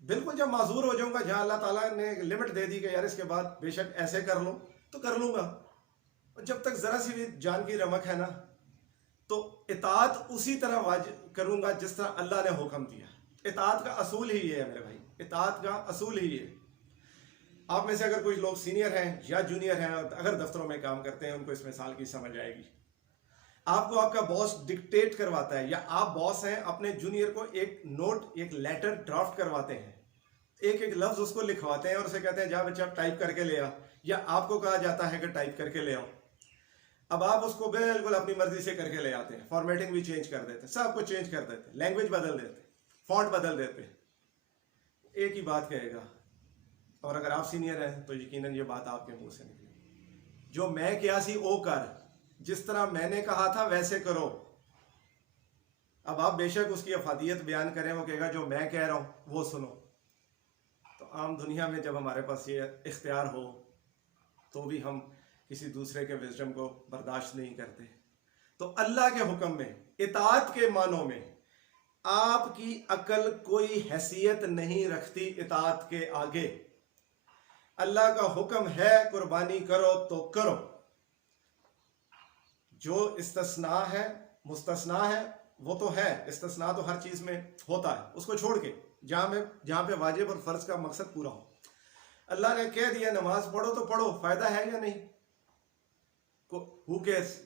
बिल्कुल जब माजूर हो जाऊंगा, जहां अल्लाह ताला ने लिमिट दे दी कि यार इसके बाद बेशक ऐसे कर लो, तो कर लूंगा। और जब तक जरा सी भी जान की रमक है ना, तो इताअत उसी तरह करूंगा जिस तरह अल्लाह ने हुक्म दिया। इताअत का असूल ही ये है मेरे भाई, इताअत का असूल ही ये। आप में से अगर कुछ लोग सीनियर हैं या जूनियर हैं, अगर दफ्तरों में काम करते हैं, उनको इस मिसाल की समझ आएगी। आपको आपका बॉस डिक्टेट करवाता है, या आप बॉस हैं अपने जूनियर को एक नोट, एक लेटर ड्राफ्ट करवाते हैं, एक एक लफ्ज उसको लिखवाते हैं और उसे कहते हैं जा बच्चा टाइप करके ले आ, या आपको कहा जाता है कि टाइप करके ले आओ। अब आप उसको बिल्कुल अपनी मर्जी से करके ले आते हैं, फॉर्मेटिंग भी चेंज कर देते हैं, सब कुछ चेंज कर देते हैं, लैंग्वेज बदल देते हैं, फॉन्ट बदल देते हैं, एक ही बात कहेगा। और अगर आप सीनियर हैं तो यकीनन ये बात आपके मुंह से निकली, जो मैं किया सी ओ कर, जिस तरह मैंने कहा था वैसे करो। अब आप बेशक उसकी अफादियत बयान करें, वो कहेगा जो मैं कह रहा हूं वो सुनो। तो आम दुनिया में जब हमारे पास ये इख्तियार हो तो भी हम किसी दूसरे के विजडम को बर्दाश्त नहीं करते। तो अल्लाह के हुक्म में इताअत के मानों में आपकी अकल कोई हैसियत नहीं रखती इताअत के आगे। अल्लाह का हुक्म है कुर्बानी करो तो करो, जो इस्तिस्ना है मुस्तस्ना है वो तो है, इस्तिस्ना तो हर चीज में होता है, उसको छोड़ के जहां पे वाजिब और फर्ज का मकसद पूरा हो। अल्लाह ने कह दिया नमाज पढ़ो तो पढ़ो, फायदा है या नहीं, हु केयर्स।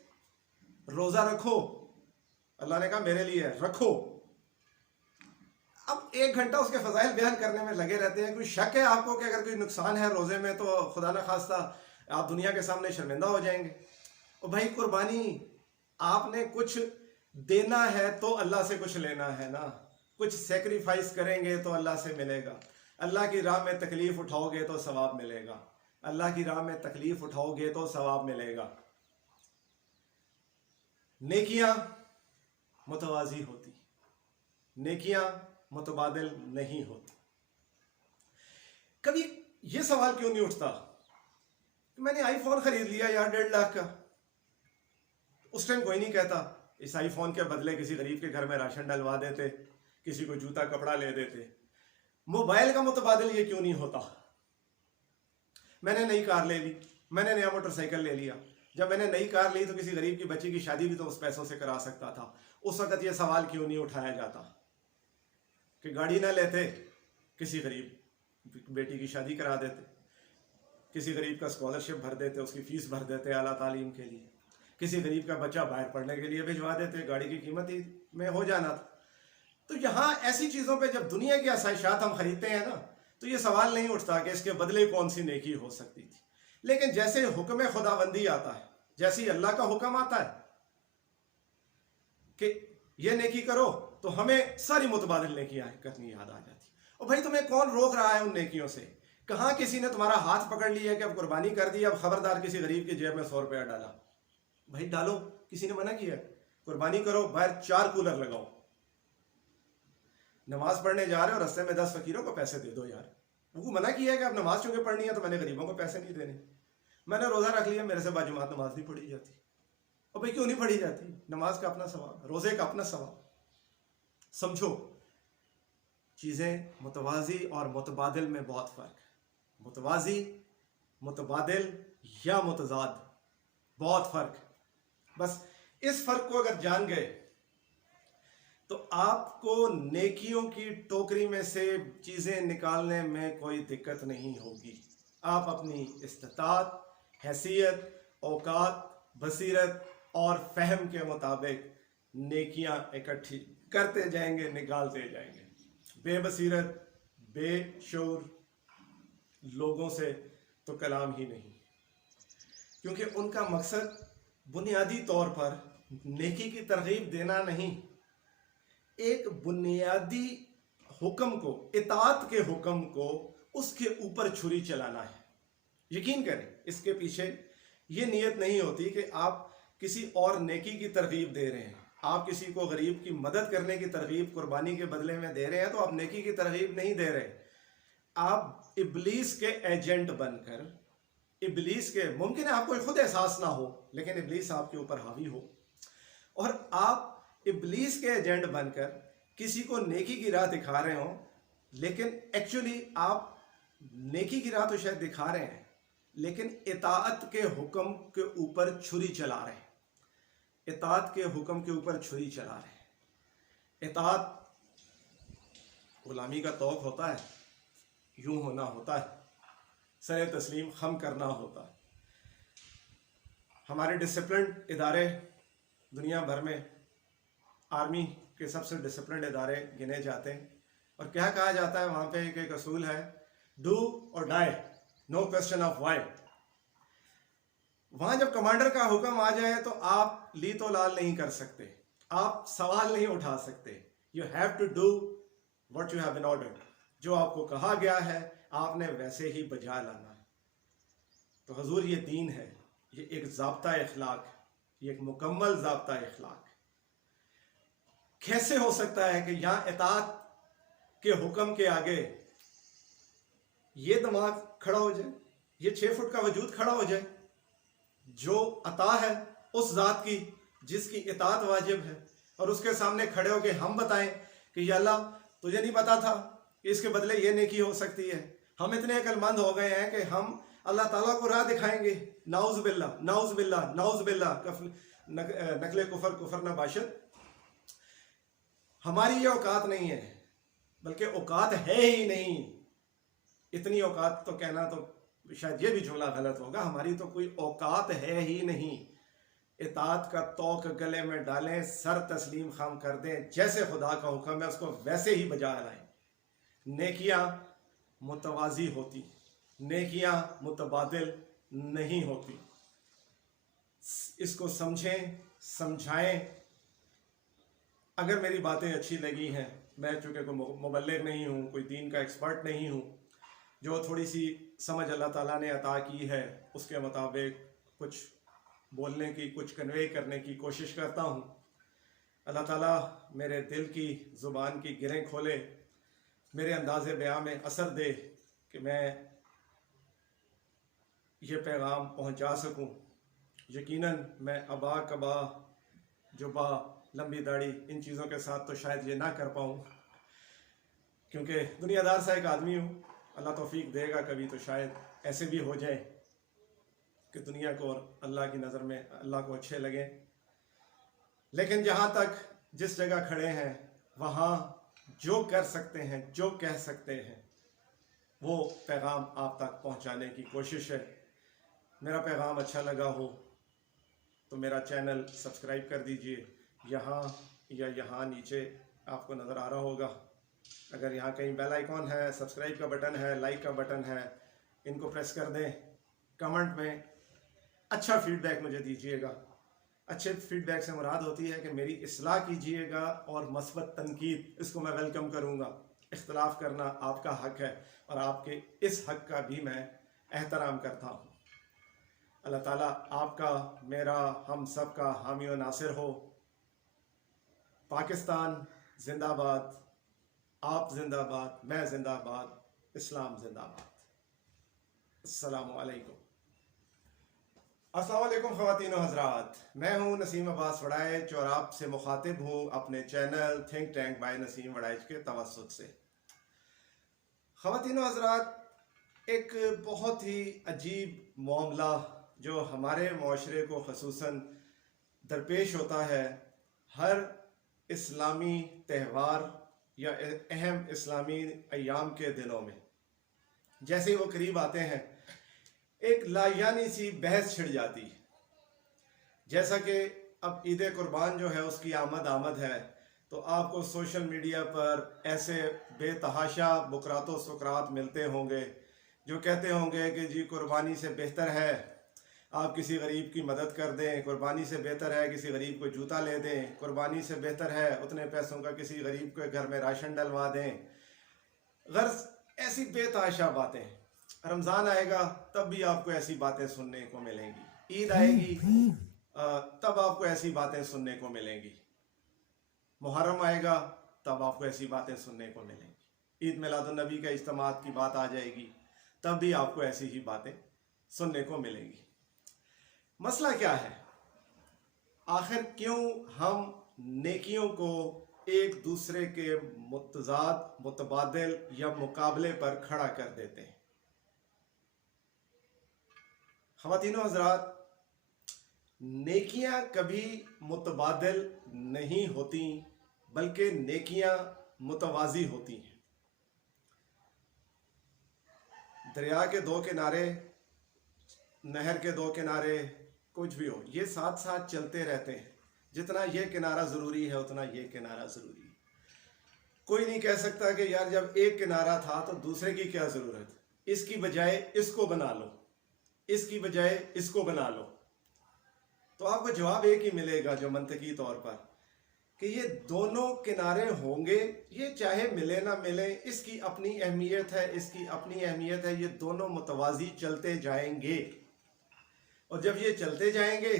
रोजा रखो, अल्लाह ने कहा मेरे लिए रखो। अब 1 घंटा उसके फजाइल बयान करने में लगे रहते हैं। कोई शक है आपको कि अगर कोई नुकसान है रोजे में तो खुदा न खास्ता आप दुनिया के सामने शर्मिंदा हो जाएंगे? और भाई कुर्बानी आपने कुछ देना है तो अल्लाह से कुछ लेना है ना, कुछ सेक्रीफाइस करेंगे तो अल्लाह से मिलेगा। अल्लाह की राह में तकलीफ उठाओगे तो सवाब मिलेगा, अल्लाह की राह में तकलीफ उठाओगे तो सवाब मिलेगा। नेकियां मुतवाजी होती, नेकियां मुतबादिल नहीं होती। कभी यह सवाल क्यों नहीं उठता कि मैंने आईफोन खरीद लिया यार 1.5 लाख का, उस टाइम कोई नहीं कहता इस आईफोन के बदले किसी गरीब के घर में राशन डलवा देते, किसी को जूता कपड़ा ले देते। मोबाइल का मुतबादिल ये क्यों नहीं होता? मैंने नई कार ले ली, मैंने नया मोटरसाइकिल ले लिया। जब मैंने नई कार ली तो किसी गरीब की बच्ची की शादी भी तो उस पैसों से करा सकता था। उस वक्त ये सवाल क्यों नहीं उठाया जाता कि गाड़ी ना लेते, किसी गरीब बेटी की शादी करा देते, किसी गरीब का स्कॉलरशिप भर देते, उसकी फीस भर देते आला तालीम के लिए, किसी गरीब का बच्चा बाहर पढ़ने के लिए भिजवा देते, गाड़ी की कीमत ही में हो जाना था। तो यहाँ ऐसी चीज़ों पे जब दुनिया की आसाइशात हम खरीदते हैं ना, तो ये सवाल नहीं उठता कि इसके बदले कौन सी नेकी हो सकती थी। लेकिन जैसे हुक्म खुदाबंदी आता है, जैसे ही अल्लाह का हुक्म आता है कि ये नेकी करो, तो हमें सारी मुतबादिल नेकियां करनी याद आ जाती। और भाई तुम्हें कौन रोक रहा है उन नेकियों से? कहाँ किसी ने तुम्हारा हाथ पकड़ लिया कि अब कुर्बानी कर दी, अब खबरदार किसी गरीब की जेब में 100 रुपया डाला। भाई डालो, किसी ने मना किया? कुर्बानी करो, बाहर 4 कूलर लगाओ। नमाज पढ़ने जा रहे हो, रास्ते में 10 फकीरों को पैसे दे दो यार। उनको मना किया है कि अब नमाज चूंकि पढ़नी है तो मैंने गरीबों को पैसे नहीं देने। मैंने रोजा रख लिया, मेरे से बाजुमात नमाज नहीं पढ़ी जाती। और भाई क्यों नहीं पढ़ी जाती? नमाज का अपना सवाब, रोजे का अपना सवाब। समझो, चीजें मुतवाजी और मुतबादिल में बहुत फर्क है। मुतवाजी, मुतबादिल या मुतजाद, बहुत फर्क। बस इस फर्क को अगर जान गए तो आपको नेकियों की टोकरी में से चीजें निकालने में कोई दिक्कत नहीं होगी। आप अपनी इस्तिताअत, हैसियत, औकात, बसीरत और फहम के मुताबिक नेकियां इकट्ठी करते जाएंगे, निकालते जाएंगे। बेबसीरत, बेशऊर लोगों से तो कलाम ही नहीं, क्योंकि उनका मकसद बुनियादी तौर पर नेकी की तरगीब देना नहीं, एक बुनियादी हुक्म को, इताअत के हुक्म को उसके ऊपर छुरी चलाना है। यकीन करें, इसके पीछे ये नीयत नहीं होती कि आप किसी और नेकी की तरगीब दे रहे हैं। आप किसी को गरीब की मदद करने की तरगीब कुर्बानी के बदले में दे रहे हैं तो आप नेकी की तरगीब नहीं दे रहे। आप इब्लीस के एजेंट बनकर, इब्लीस के, मुमकिन है आपको खुद एहसास ना हो लेकिन इब्लीस आपके ऊपर हावी हो, और आप इब्लीस के एजेंट बनकर किसी को नेकी की राह दिखा रहे हो, लेकिन एक्चुअली आप नेकी की राह तो शायद दिखा रहे हैं लेकिन इताअत के हुक्म के ऊपर छुरी चला रहे हैं। इताअत के हुक्म के ऊपर छुरी चला रहे हैं। इताअत गुलामी का तौक होता है, यूं होना होता है, सर तस्लीम खम करना होता है। हमारे डिसिप्लिन इदारे दुनिया भर में आर्मी के सबसे डिसिप्लिन इदारे गिने जाते हैं, और क्या कहा जाता है वहां पे? एक असूल है, डू और die, no question of why. वहां जब कमांडर का हुक्म आ जाए तो आप ली तो लाल नहीं कर सकते, आप सवाल नहीं उठा सकते। You have to do what you have been ordered. जो आपको कहा गया है आपने वैसे ही बजा लाना है। तो हुजूर ये दीन है, ये एक ज़ाब्ता इखलाक, ये एक मुकम्मल ज़ाब्ता इखलाक। कैसे हो सकता है कि यहां इताअत के हुक्म के आगे ये दिमाग खड़ा हो जाए? ये 6 फुट का वजूद खड़ा हो जाए जो अता है उस ज़ात की जिसकी इताअत वाजिब है, और उसके सामने खड़े होकर हम बताएं कि या अल्लाह तुझे नहीं पता था कि इसके बदले ये नेकी हो सकती है। हम इतने अक्लमंद हो गए हैं कि हम अल्लाह ताला को राह दिखाएंगे। नाउज़ बिल्लाह, नाउज़ बिल्लाह, नाउज़ बिल्लाह, नकले कुफर कुफर न बाशद। हमारी ये औकात नहीं है, बल्कि औकात है ही नहीं। इतनी औकात तो कहना तो शायद ये भी जुमला गलत होगा, हमारी तो कोई औकात है ही नहीं। इताअत का तौक गले में डालें, सर तस्लीम खाम कर दें, जैसे खुदा का हुक्म है उसको वैसे ही बजा लाएं। नेकियां मुतवाजी होती, नेकियां मुतबादिल नहीं होती। इसको समझें, समझाएं। अगर मेरी बातें अच्छी लगी हैं, मैं चूँकि कोई मुबल्लिग नहीं हूँ, कोई दीन का एक्सपर्ट नहीं हूँ, जो थोड़ी सी समझ अल्लाह ताला ने अता की है उसके मुताबिक कुछ बोलने की, कुछ कन्वे करने की कोशिश करता हूँ। अल्लाह ताला मेरे दिल की ज़ुबान की गिरें खोले, मेरे अंदाज़े बयां में असर दे कि मैं ये पैगाम पहुँचा सकूँ। यकीनन मैं अबा कबा जुबा लंबी दाढ़ी इन चीज़ों के साथ तो शायद ये ना कर पाऊँ, क्योंकि दुनियादार सा एक आदमी हूँ। अल्लाह तौफीक देगा कभी तो शायद ऐसे भी हो जाए कि दुनिया को और अल्लाह की नज़र में अल्लाह को अच्छे लगे। लेकिन जहाँ तक जिस जगह खड़े हैं वहाँ जो कर सकते हैं, जो कह सकते हैं, वो पैगाम आप तक पहुँचाने की कोशिश है। मेरा पैगाम अच्छा लगा हो तो मेरा चैनल सब्सक्राइब कर दीजिए। यहाँ या यहाँ नीचे आपको नज़र आ रहा होगा, अगर यहाँ कहीं बेल आइकॉन है, सब्सक्राइब का बटन है, लाइक का बटन है, इनको प्रेस कर दें। कमेंट में अच्छा फीडबैक मुझे दीजिएगा। अच्छे फीडबैक से मुराद होती है कि मेरी इस्लाह कीजिएगा, और मस्बत तनकीद इसको मैं वेलकम करूँगा। इख्तलाफ करना आपका हक है और आपके इस हक का भी मैं एहतराम करता हूँ। अल्लाह ताला आपका, मेरा, हम सब का हामी और नासिर हो। पाकिस्तान जिंदाबाद, आप जिंदाबाद, मैं जिंदाबाद, इस्लाम जिंदाबाद। अस्सलामु अलैकुम। अस्सलाम वालेकुम ख़वातीन और हज़रात, मैं हूँ नसीम अब्बास वड़ाइच और आपसे मुखातिब हूँ अपने channel think tank bye Naseem Waraich के तवस्सुत से। ख़वातीन और हज़रात, एक बहुत ही अजीब मामला जो हमारे माशरे को ख़ुसूसन दरपेश होता है हर इस्लामी त्यौहार या अहम इस्लामी अय्याम के दिनों में। जैसे ही वो करीब आते हैं एक लायानी सी बहस छिड़ जाती है। जैसा कि अब ईद कुर्बान जो है उसकी आमद है, तो आपको सोशल मीडिया पर ऐसे बेतहाशा बुकरातो सुकरात मिलते होंगे जो कहते होंगे कि जी कुर्बानी से बेहतर है आप किसी गरीब की मदद कर दें, कुर्बानी से बेहतर है किसी गरीब को जूता ले दें, कुर्बानी से बेहतर है उतने पैसों का किसी गरीब के घर में राशन डलवा दें। गर्ज ऐसी बेतहाशा बातें। रमज़ान आएगा तब भी आपको ऐसी बातें सुनने को मिलेंगी, ईद आएगी तब आपको ऐसी बातें सुनने को मिलेंगी, मुहर्रम आएगा तब आपको ऐसी बातें सुनने को मिलेंगी, ईद मिलादुन नबी का इज्तिमात की बात आ जाएगी तब भी आपको ऐसी ही बातें सुनने को मिलेंगी। मसला क्या है? आखिर क्यों हम नेकियों को एक दूसरे के मुतजाद, मुतबादिल या मुकाबले पर खड़ा कर देते हैं? ख़वातीनो हज़रात, नेकियां कभी मुतबादिल नहीं होती, बल्कि नेकियां मुतवाज़ी होती हैं। दरिया के दो किनारे, नहर के दो किनारे, कुछ भी हो, ये साथ साथ चलते रहते हैं। जितना ये किनारा ज़रूरी है उतना ये किनारा ज़रूरी है। कोई नहीं कह सकता कि यार जब एक किनारा था तो दूसरे की क्या ज़रूरत, इसकी बजाय इसको बना लो, इसकी बजाय इसको बना लो। तो आपको जवाब एक ही मिलेगा जो मंतकी तौर पर, कि ये दोनों किनारे होंगे, ये चाहे मिले ना मिले, इसकी अपनी अहमियत है, इसकी अपनी अहमियत है। ये दोनों मुतवाज़ी चलते जाएंगे, और जब ये चलते जाएंगे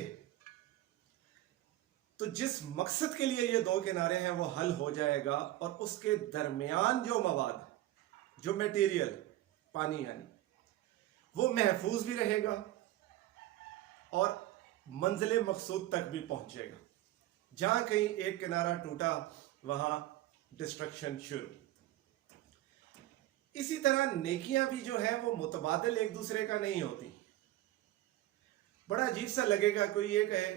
तो जिस मकसद के लिए ये दो किनारे हैं वो हल हो जाएगा, और उसके दरमियान जो मवाद, जो मटेरियल, पानी यानी, वो महफूज भी रहेगा और मंजिल मकसूद तक भी पहुंचेगा। जहां कहीं एक किनारा टूटा वहां डिस्ट्रक्शन शुरू। इसी तरह नेकियां भी जो है वो मुतबादिल एक दूसरे का नहीं होती। बड़ा अजीब सा लगेगा कोई ये कहे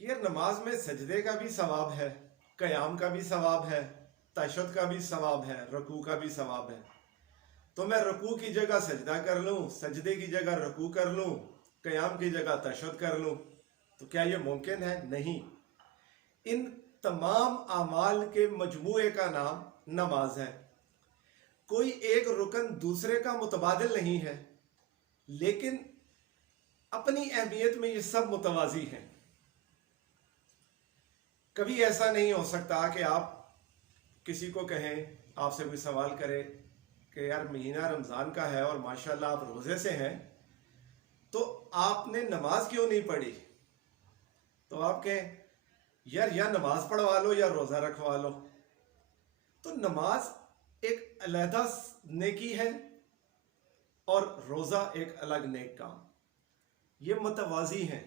कि यार नमाज में सजदे का भी सवाब है, क़याम का भी सवाब है, तशहुद का भी सवाब है, रुकू का भी सवाब है, तो मैं रुकू की जगह सजदा कर लूं, सजदे की जगह रुकू कर लूं, क़याम की जगह तशहुद कर लूं, तो क्या ये मुमकिन है? नहीं। इन तमाम आमाल के मजमूए का नाम नमाज है। कोई एक रुकन दूसरे का मुतबादिल नहीं है, लेकिन अपनी अहमियत में ये सब मुतवाजी हैं। कभी ऐसा नहीं हो सकता कि आप किसी को कहें, आपसे कोई सवाल करे कि यार महीना रमज़ान का है और माशाल्लाह आप रोज़े से हैं, तो आपने नमाज क्यों नहीं पढ़ी? तो आप कहें यार या नमाज पढ़वा लो या रोज़ा रखवा लो। तो नमाज एक अलहदा नेकी है और रोज़ा एक अलग नेक काम। ये मुतवाजी हैं।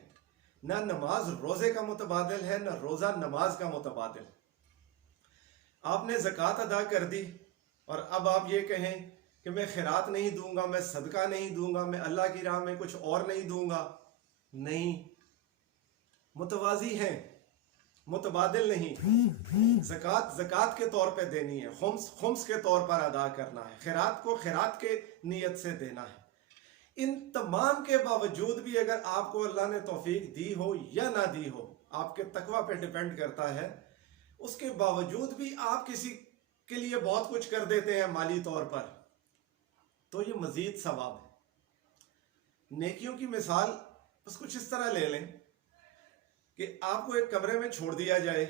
ना नमाज रोज़े का मुतबादिल है, ना रोज़ा नमाज का मुतबादिल। आपने ज़कात अदा कर दी और अब आप ये कहें कि मैं खैरात नहीं दूंगा, मैं सदका नहीं दूंगा, मैं अल्लाह की राह में कुछ और नहीं दूंगा। नहीं, मुतवाजी हैं, मुतबादिल नहीं। ज़कात ज़कात के तौर पे देनी है, खुम्स के तौर पर अदा करना है, खैरात को खैरात के नीयत से देना है। इन तमाम के बावजूद भी अगर आपको अल्लाह ने तौफीक दी हो या ना दी हो, आपके तकवा पे डिपेंड करता है, उसके बावजूद भी आप किसी के लिए बहुत कुछ कर देते हैं माली तौर पर, तो ये मजीद सवाब है। नेकियों की मिसाल बस कुछ इस तरह ले लें कि आपको एक कमरे में छोड़ दिया जाए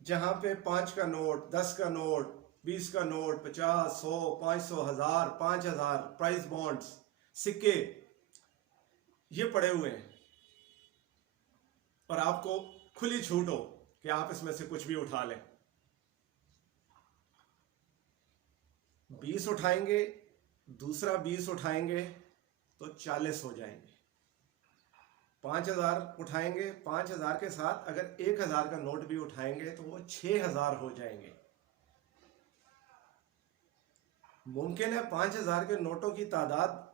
जहां पे 5 का नोट, 10 का नोट, 20 का नोट, 50, 100, 500, 1000, 5000 प्राइस बॉन्ड्स, सिक्के ये पड़े हुए हैं और आपको खुली छूट हो कि आप इसमें से कुछ भी उठा लें। 20 उठाएंगे, दूसरा 20 उठाएंगे तो 40 हो जाएंगे। 5000 उठाएंगे, 5000 के साथ अगर 1000 का नोट भी उठाएंगे तो वो 6000 हो जाएंगे। मुमकिन है 5000 के नोटों की तादाद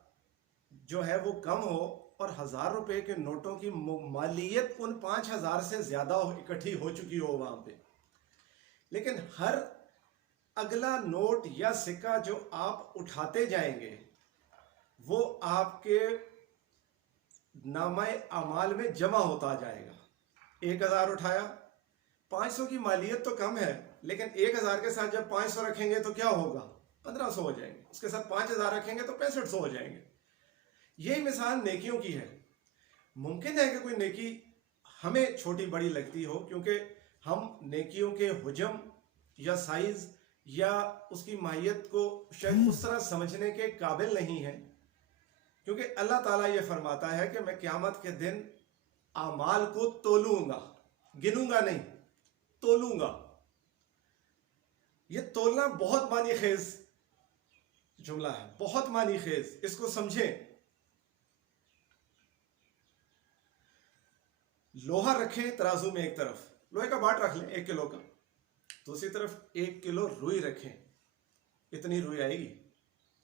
जो है वो कम हो और 1000 रुपए के नोटों की मालियत उन 5000 से ज्यादा इकट्ठी हो चुकी हो वहां पे, लेकिन हर अगला नोट या सिक्का जो आप उठाते जाएंगे वो आपके नामाए अमाल में जमा होता जाएगा। 1000 उठाया, 500 की मालियत तो कम है, लेकिन 1000 के साथ जब 500 रखेंगे तो क्या होगा? 1500 हो जाएंगे। उसके साथ 5000 रखेंगे तो 6500 हो जाएंगे। यही मिसाल नेकियों की है। मुमकिन है कि कोई नेकी हमें छोटी बड़ी लगती हो, क्योंकि हम नेकियों के हुजम या साइज या उसकी माहियत को शायद उस तरह समझने के काबिल नहीं है, क्योंकि अल्लाह ताला ये फरमाता है कि मैं क़यामत के दिन आमाल को तोलूंगा, गिनूंगा नहीं, तोलूंगा। ये तोलना बहुत मानी खेज जुमला है, बहुत मानी खेज। इसको समझें। लोहा रखें तराजू में, एक तरफ लोहे का बाट रख लें 1 किलो का, दूसरी तरफ 1 किलो रुई रखें। इतनी रुई आएगी,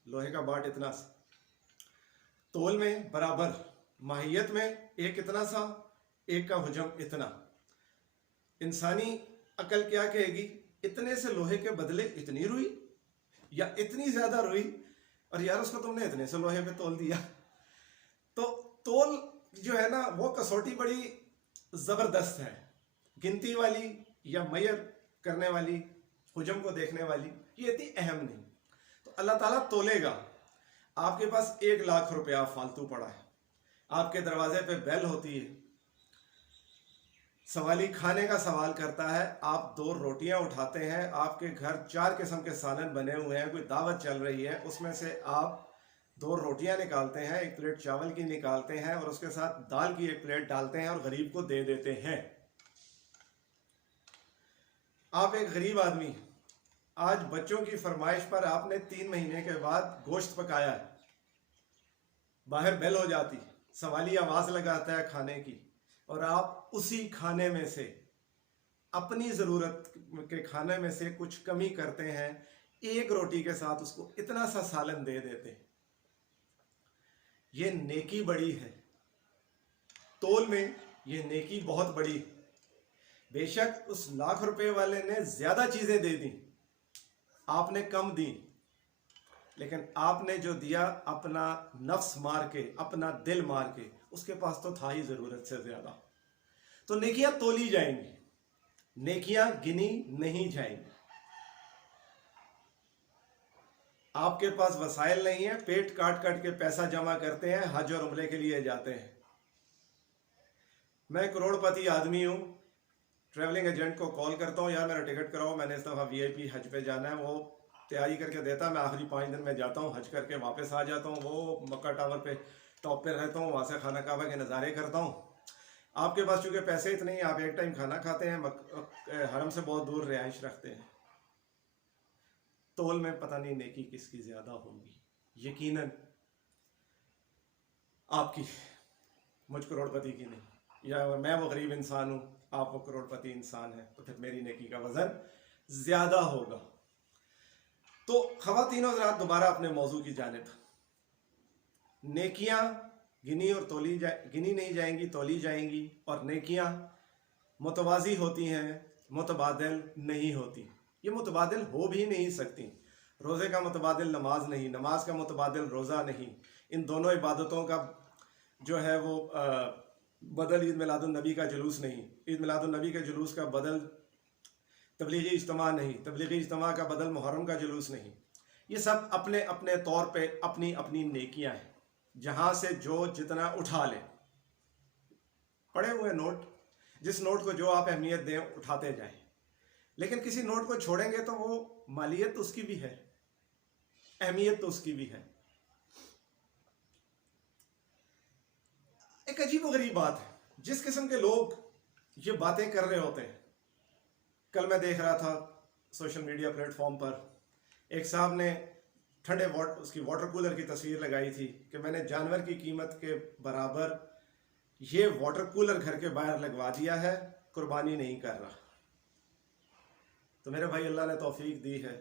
लोहे का बाट इतना सा। तोल में बराबर, माहियत में एक इतना सा, एक का हुजम इतना। इंसानी अकल क्या कहेगी? इतने से लोहे के बदले इतनी रुई या इतनी ज्यादा रुई, और यार उसको तुमने इतने से लोहे पे तोल दिया। तो तोल जो है ना वो कसौटी बड़ी जबरदस्त है, गिनती वाली या मैयर करने वाली, हुजम को देखने वाली, ये इतनी अहम नहीं। तो अल्लाह ताला तोलेगा। आपके पास 1 लाख रुपया फालतू पड़ा है, आपके दरवाजे पे बेल होती है, सवाली खाने का सवाल करता है, आप 2 रोटियां उठाते हैं, आपके घर 4 किस्म के सालन बने हुए हैं, कोई दावत चल रही है, उसमें से आप 2 रोटियां निकालते हैं, 1 प्लेट चावल की निकालते हैं और उसके साथ दाल की 1 प्लेट डालते हैं और गरीब को दे देते हैं। आप एक गरीब आदमी, आज बच्चों की फरमाइश पर आपने 3 महीने के बाद गोश्त पकाया है, बाहर बेल हो जाती, सवाली आवाज़ लगाता है खाने की, और आप उसी खाने में से, अपनी ज़रूरत के खाने में से कुछ कमी करते हैं, एक रोटी के साथ उसको इतना सा सालन दे देते हैं। ये नेकी बड़ी है, तोल में ये नेकी बहुत बड़ी है। बेशक उस लाख रुपए वाले ने ज्यादा चीजें दे दी, आपने कम दी, लेकिन आपने जो दिया अपना नफ्स मार के, अपना दिल मार के, उसके पास तो था ही जरूरत से ज्यादा। तो नेकियां तोली जाएंगी, नेकियां गिनी नहीं जाएंगी। आपके पास वसाइल नहीं है, पेट काट काट के पैसा जमा करते हैं, हज और उम्रे के लिए जाते हैं। मैं करोड़पति आदमी हूं, ट्रैवलिंग एजेंट को कॉल करता हूँ, यार मेरा टिकट कराओ, मैंने इस दफ़ा वीआईपी हज पे जाना है। वो तैयारी करके देता है, मैं आखिरी 5 दिन में जाता हूँ, हज करके वापस आ जाता हूँ। वो मक्का टावर पे टॉप पे रहता हूँ, वहाँ से खाना काबा के नज़ारे करता हूँ। आपके पास चूँकि पैसे इतने ही, आप एक टाइम खाना खाते हैं, हरम से बहुत दूर रिहाइश रखते हैं, तोल में पता नहीं नेकी किसकी ज़्यादा होगी। यकीनन आपकी, मुझ करोड़पति की नहीं, या मैं वो गरीब इंसान हूँ, आप वो करोड़पति इंसान है, तो फिर मेरी नेकी का वजन ज्यादा होगा। तो ख़वातीन और हज़रात, दोबारा अपने मौजू की जानिब, नेकियां गिनी और गिनी नहीं जाएंगी, तोली जाएंगी। और नेकियां मुतवाज़ी होती हैं, मुतबादिल नहीं होती। ये मुतबादिल हो भी नहीं सकती। रोज़े का मुतबादिल नमाज नहीं, नमाज का मुतबादिल रोज़ा नहीं। इन दोनों इबादतों का जो है वो बदल ईद मिलादुन नबी का जुलूस नहीं, ईद मिलादुन नबी के जुलूस का बदल तबलीगी इज्तिमा नहीं, तबलीगी इज्तिमा का बदल मुहर्रम का जुलूस नहीं। ये सब अपने अपने तौर पे अपनी अपनी नेकियां हैं, जहां से जो जितना उठा ले। पड़े हुए नोट, जिस नोट को जो आप अहमियत दें उठाते जाएं, लेकिन किसी नोट को छोड़ेंगे तो वो मालियत उसकी भी है, अहमियत तो उसकी भी है। एक अजीब गरीब बात है, जिस किस्म के लोग ये बातें कर रहे होते हैं। कल मैं देख रहा था सोशल मीडिया प्लेटफॉर्म पर, एक साहब ने ठंडे उसकी वाटर कूलर की तस्वीर लगाई थी कि मैंने जानवर की कीमत के बराबर ये वाटर कूलर घर के बाहर लगवा दिया है, कुर्बानी नहीं कर रहा। तो मेरे भाई, अल्लाह ने तौफीक दी है,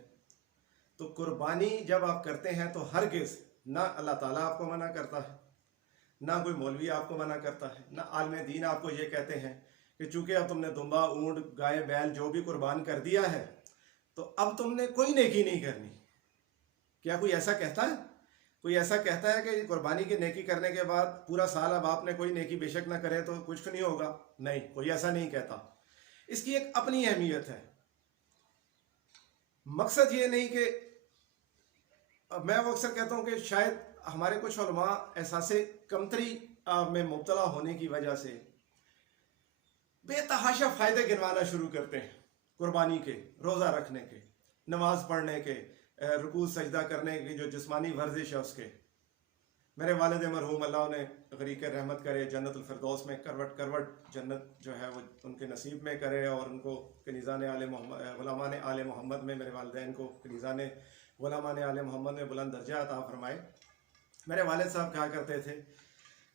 तो कुर्बानी जब आप करते हैं तो हरगिज़ ना अल्लाह ताला आपको मना करता है, ना कोई मौलवी आपको मना करता है, ना आलम दीन आपको ये कहते हैं कि चूंकि अब तुमने दुम्बा, ऊंट, गाय, बैल जो भी कुर्बान कर दिया है तो अब तुमने कोई नेकी नहीं करनी। क्या कोई ऐसा कहता है? कोई ऐसा कहता है कि कुर्बानी की नेकी करने के बाद पूरा साल अब आपने कोई नेकी बेशक ना करे तो कुछ नहीं होगा? नहीं, कोई ऐसा नहीं कहता। इसकी एक अपनी अहमियत है। मकसद ये नहीं कि मैं वो अक्सर कहता हूँ कि शायद हमारे कुछ उलमा एहसासे कमतरी में मुब्तला होने की वजह से बेतहाशा फायदे गिनवाना शुरू करते हैं कुर्बानी के, रोज़ा रखने के, नमाज पढ़ने के, रुकू सजदा करने की जो जिस्मानी वर्जिश है उसके। मेरे वालिद मरहूम, अल्लाह उन्हें गरीक रहमत करे, जन्नतुल फिरदौस में करवट करवट जन्नत जो है वो उनके नसीब में करे, और उनको कनीज़ान आले मोहम्मद, गुलामान आले मोहम्मद में, मेरे वालिदैन को कनीज़ान गुलामान आले मोहम्मद में बुलंद दर्जा अता फरमाए। मेरे वालिद साहब कहा करते थे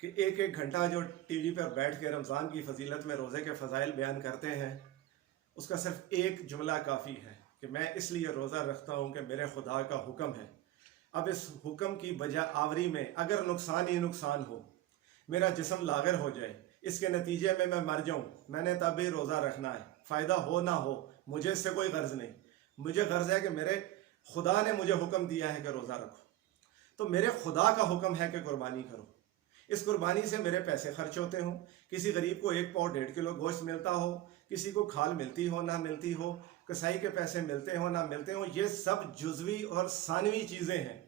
कि एक एक घंटा जो टीवी पर बैठ के रमज़ान की फजीलत में रोज़े के फ़ज़ाइल बयान करते हैं, उसका सिर्फ एक जुमला काफ़ी है कि मैं इसलिए रोज़ा रखता हूँ कि मेरे खुदा का हुक्म है। अब इस हुक्म की बजा आवरी में अगर नुकसान ही नुकसान हो, मेरा जिस्म लागर हो जाए, इसके नतीजे में मैं मर जाऊँ, मैंने तब भी रोज़ा रखना है। फ़ायदा हो ना हो, मुझे इससे कोई गर्ज नहीं। मुझे गर्ज है कि मेरे खुदा ने मुझे हुक्म दिया है कि रोज़ा रखो, तो मेरे खुदा का हुक्म है कि कुर्बानी करो। इस कुर्बानी से मेरे पैसे खर्च होते हों, किसी गरीब को 1 पाव 1.5 किलो गोश्त मिलता हो, किसी को खाल मिलती हो ना मिलती हो, कसाई के पैसे मिलते हो ना मिलते हो, ये सब जुज़वी और सानवी चीज़ें हैं।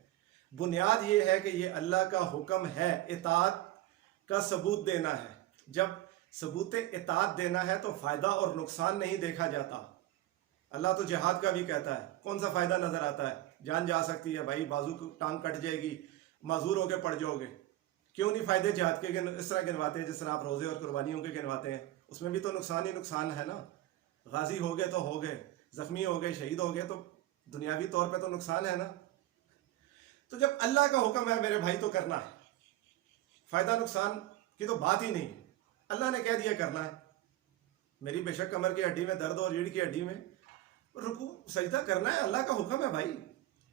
बुनियाद ये है कि ये अल्लाह का हुक्म है, इताअत का सबूत देना है। जब सबूत इताअत देना है तो फ़ायदा और नुकसान नहीं देखा जाता। अल्लाह तो जिहाद का भी कहता है, कौन सा फ़ायदा नज़र आता है? जान जा सकती है भाई, बाजू की टांग कट जाएगी, माजूर होकर पड़ जाओगे। क्यों नहीं फ़ायदे जिहाद के इस तरह गिनवाते हैं जिस तरह आप रोज़े और कुर्बानियों के गिनवाते हैं? उसमें भी तो नुकसान ही नुकसान है ना। गाजी हो गए तो हो गए, ज़ख्मी हो गए, शहीद हो गए, तो दुनियावी तौर पे तो नुकसान है ना। तो जब अल्लाह का हुक्म है मेरे भाई तो करना है। फायदा नुकसान की तो बात ही नहीं है। अल्लाह ने कह दिया करना है। मेरी बेशक कमर की हड्डी में दर्द और रीढ़ की हड्डी में, रुकू सजदा करना है, अल्लाह का हुक्म है भाई।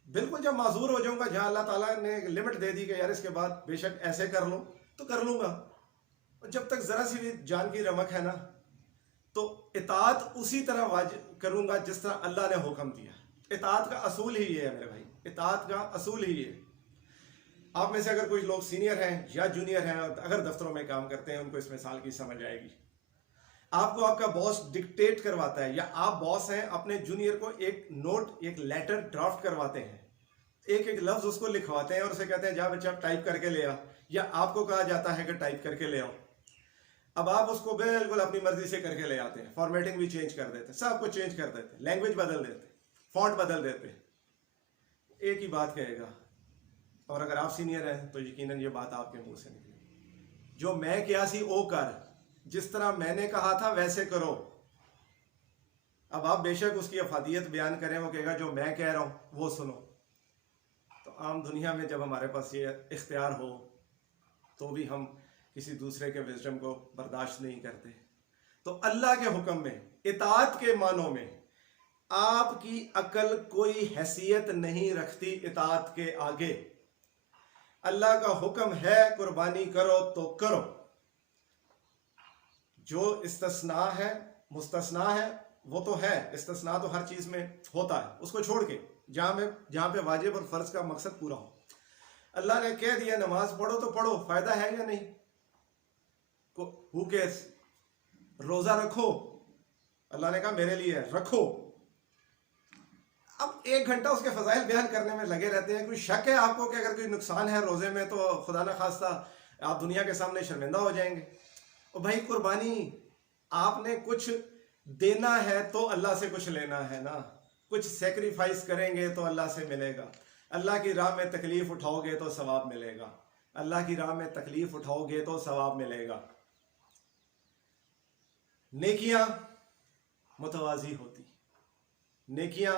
बिल्कुल जब माजूर हो जाऊंगा, जहां अल्लाह ताला ने लिमिट दे दी कि यार इसके बाद बेशक ऐसे कर लो, तो कर लूंगा। और जब तक जरा सी भी जान की रमक है ना, तो इताअत उसी तरह करूंगा जिस तरह अल्लाह ने हुक्म दिया। इताअत का असूल ही ये है मेरे भाई, इताअत का असूल ही ये है। आप में से अगर कुछ लोग सीनियर हैं या जूनियर हैं, अगर दफ्तरों में काम करते हैं, उनको इस मिसाल की समझ आएगी। आपको आपका बॉस डिक्टेट करवाता है, या आप बॉस हैं अपने जूनियर को एक नोट, एक लेटर ड्राफ्ट करवाते हैं, एक एक लफ्ज उसको लिखवाते हैं और उसे कहते हैं जा बच्चा टाइप करके ले आ, या आपको कहा जाता है कि टाइप करके ले आओ। अब आप उसको बिल्कुल अपनी मर्जी से करके ले आते हैं, फॉर्मेटिंग भी चेंज कर देते, सब कुछ चेंज कर देते, लैंग्वेज बदल देते, फॉन्ट बदल देते, एक ही बात कहेगा। और अगर आप सीनियर हैं तो यकीनन ये बात आपके मुंह से निकलेगी, जो मैं क्या सी ओ कर, जिस तरह मैंने कहा था वैसे करो। अब आप बेशक उसकी अफादियत बयान करें, वो कहेगा जो मैं कह रहा हूं वो सुनो। तो आम दुनिया में जब हमारे पास ये इख्तियार हो तो भी हम किसी दूसरे के विजडम को बर्दाश्त नहीं करते। तो अल्लाह के हुक्म में इताअत के मानों में आपकी अकल कोई हैसियत नहीं रखती इताअत के आगे। अल्लाह का हुक्म है कुर्बानी करो तो करो, जो इस्तिस्ना है मुस्तस्ना है वो तो है, इस्तिस्ना तो हर चीज में होता है, उसको छोड़ के जहां पे वाजिब और फर्ज का मकसद पूरा हो। अल्लाह ने कह दिया नमाज पढ़ो तो पढ़ो, फायदा है या नहीं, हु केयर्स। रोजा रखो, अल्लाह ने कहा मेरे लिए है, रखो। अब 1 घंटा उसके फजाइल बयान करने में लगे रहते हैं। कोई शक है आपको कि अगर कोई नुकसान है रोजे में तो खुदा ना खास्ता आप दुनिया के सामने शर्मिंदा हो जाएंगे। और भाई कुर्बानी आपने कुछ देना है तो अल्लाह से कुछ लेना है ना, कुछ सेक्रीफाइस करेंगे तो अल्लाह से मिलेगा। अल्लाह की राह में तकलीफ उठाओगे तो सवाब मिलेगा, अल्लाह की राह में तकलीफ उठाओगे तो सवाब मिलेगा। नेकियां मुतवाजी होती, नेकियां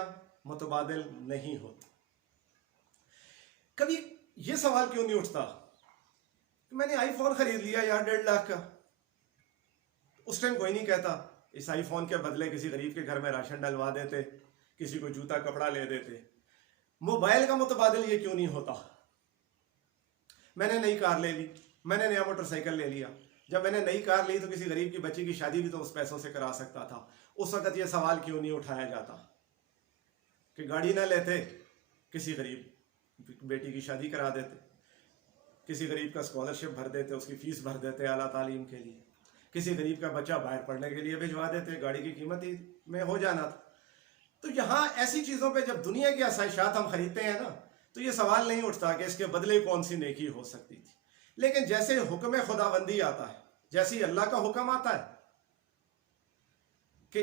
मुतबादिल नहीं होती। कभी यह सवाल क्यों नहीं उठता कि मैंने आईफोन खरीद लिया यार 1.5 लाख का, उस टाइम कोई नहीं कहता इस आईफोन के बदले किसी गरीब के घर में राशन डलवा देते, किसी को जूता कपड़ा ले देते। मोबाइल का मुतबादिल ये क्यों नहीं होता? मैंने नई कार ले ली, मैंने नया मोटरसाइकिल ले लिया। जब मैंने नई कार ली तो किसी गरीब की बच्ची की शादी भी तो उस पैसों से करा सकता था। उस वक्त ये सवाल क्यों नहीं उठाया जाता कि गाड़ी ना लेते, किसी गरीब बेटी की शादी करा देते, किसी गरीब का स्कॉलरशिप भर देते, उसकी फीस भर देते आला तालीम के लिए, किसी गरीब का बच्चा बाहर पढ़ने के लिए भिजवा देते, गाड़ी की कीमत ही में हो जाना था। तो यहाँ ऐसी चीजों पे जब दुनिया की आसाइशात हम खरीदते हैं ना, तो ये सवाल नहीं उठता कि इसके बदले कौन सी नेकी हो सकती थी। लेकिन जैसे हुक्म खुदाबंदी आता है, जैसे अल्लाह का हुक्म आता है कि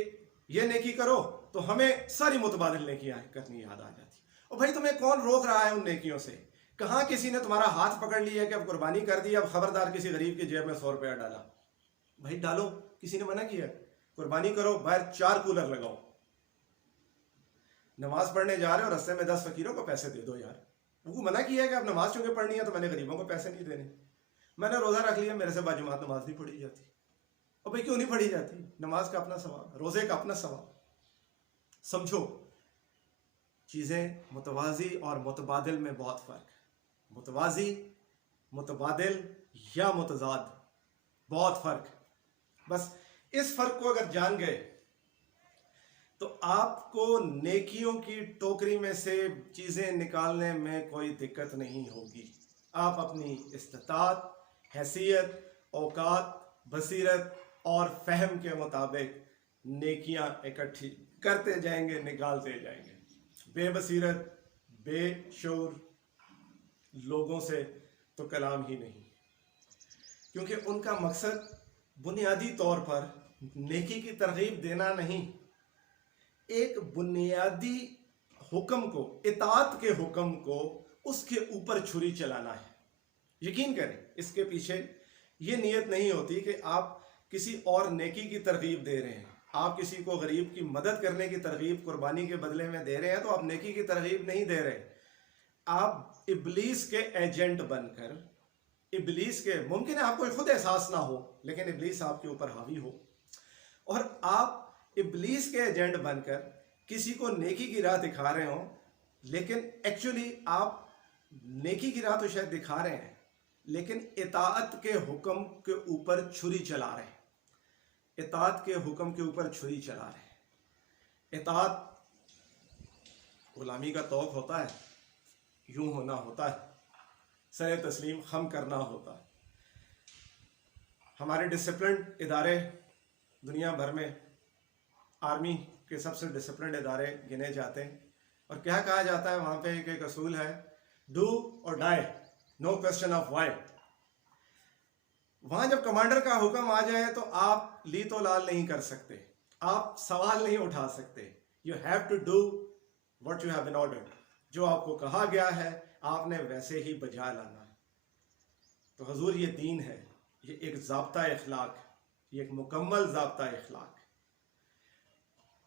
ये नेकी करो, तो हमें सारी मुतबादिल नेकियां करनी याद आ जाती। और भाई तुम्हें कौन रोक रहा है उन नेकियों से? कहां किसी ने तुम्हारा हाथ पकड़ लिया कि अब कुर्बानी कर दी, अब खबरदार किसी गरीब की जेब में 100 रुपया डाला। भाई डालो, किसी ने मना किया? कुर्बानी करो, बाहर 4 कूलर लगाओ। नमाज पढ़ने जा रहे हो, रास्ते में 10 फकीरों को पैसे दे दो यार। उनको मना किया है कि अब नमाज चूंकि पढ़नी है तो मैंने गरीबों को पैसे नहीं देने। मैंने रोजा रख लिया, मेरे से बाजुमात नमाज नहीं पढ़ी जाती। और भाई क्यों नहीं पढ़ी जाती? नमाज का अपना सवाब, रोजे का अपना सवाब। समझो, चीजें मुतवाजी और मुतबादिल में बहुत फर्क है। मुतवाजी, मुतबादिल या मुतजाद, बहुत फर्क। बस इस फर्क को अगर जान गए तो आपको नेकियों की टोकरी में से चीजें निकालने में कोई दिक्कत नहीं होगी। आप अपनी इस्तिताअत, हैसियत, औकात, बसीरत और फहम के मुताबिक नेकियां इकट्ठी करते जाएंगे, निकालते जाएंगे। बेबसीरत, बेशऊर लोगों से तो कलाम ही नहीं, क्योंकि उनका मकसद बुनियादी तौर पर नेकी की तरगीब देना नहीं, एक बुनियादी हुक्म को, इताअत के हुक्म को उसके ऊपर छुरी चलाना है। यकीन करें, इसके पीछे ये नीयत नहीं होती कि आप किसी और नेकी की तरगीब दे रहे हैं। आप किसी को गरीब की मदद करने की तरगीब कुर्बानी के बदले में दे रहे हैं तो आप नेकी की तरगीब नहीं दे रहे। आप इब्लीस के एजेंट बनकर इब्लीस के, मुमकिन है आपको खुद एहसास ना हो, लेकिन इब्लीस आपके ऊपर हावी हो और आप इब्लीस के एजेंट बनकर किसी को नेकी की राह दिखा रहे हो, लेकिन एक्चुअली आप नेकी की राह तो शायद दिखा रहे हैं, लेकिन इताअत के हुक्म के ऊपर छुरी चला रहे हैं, इताअत के हुक्म के ऊपर छुरी चला रहे हैं। इताअत गुलामी का तौक होता है, यूं होना होता है, सर तस्लीम खम करना होता है। हमारे डिसिप्लिन इदारे दुनिया भर में आर्मी के सबसे डिसिप्लिन इदारे गिने जाते हैं, और क्या कहा जाता है वहाँ पे एक असूल है, डू और die, no question of why. वहाँ जब कमांडर का हुक्म आ जाए तो आप ली तो लाल नहीं कर सकते, आप सवाल नहीं उठा सकते। You have to do what you have been ordered, जो आपको कहा गया है आपने वैसे ही बजा लाना है। तो हुजूर ये दीन है, ये एक ज़ाब्ता इखलाक, ये एक मुकम्मल ज़ाब्ता इखलाक।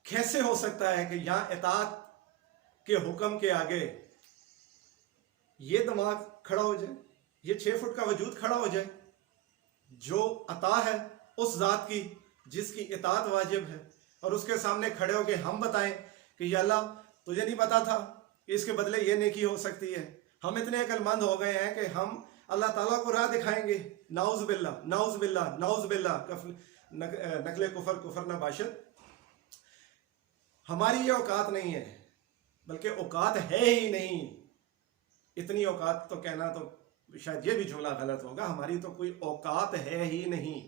कैसे हो सकता है कि यहाँ इताअत के हुक्म के आगे ये दिमाग खड़ा हो जाए, ये 6 फुट का वजूद खड़ा हो जाए, जो अता है उस ज़ात की जिसकी इताअत वाजिब है, और उसके सामने खड़े हो के हम बताएं कि या अल्लाह तुझे नहीं पता था कि इसके बदले ये नेकी हो सकती है। हम इतने अक्लमंद हो गए हैं कि हम अल्लाह ताला को राह दिखाएंगे। नाउज़ बिल्लाह, नाउज़ बिल्लाह, नाउज़ बिल्लाह, नकले कुफर कुफर न बाशत। हमारी ये औकात नहीं है, बल्कि औकात है ही नहीं। इतनी औकात तो कहना तो शायद ये भी जुमला गलत होगा, हमारी तो कोई औकात है ही नहीं।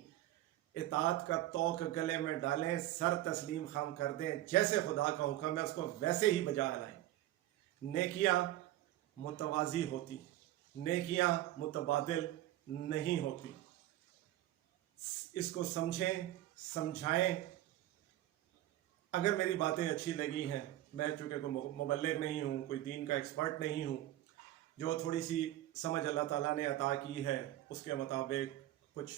इताअत का तौक गले में डालें, सर तस्लीम खाम कर दें, जैसे खुदा का हुक्म है उसको वैसे ही बजा लाएं। नेकियां मुतवाजी होती, नेकियां मुतबादिल नहीं होती। इसको समझें, समझाएं। अगर मेरी बातें अच्छी लगी हैं, मैं चूँकि कोई मुबल्लिग नहीं हूँ, कोई दीन का एक्सपर्ट नहीं हूँ, जो थोड़ी सी समझ अल्लाह ताला ने अता की है उसके मुताबिक कुछ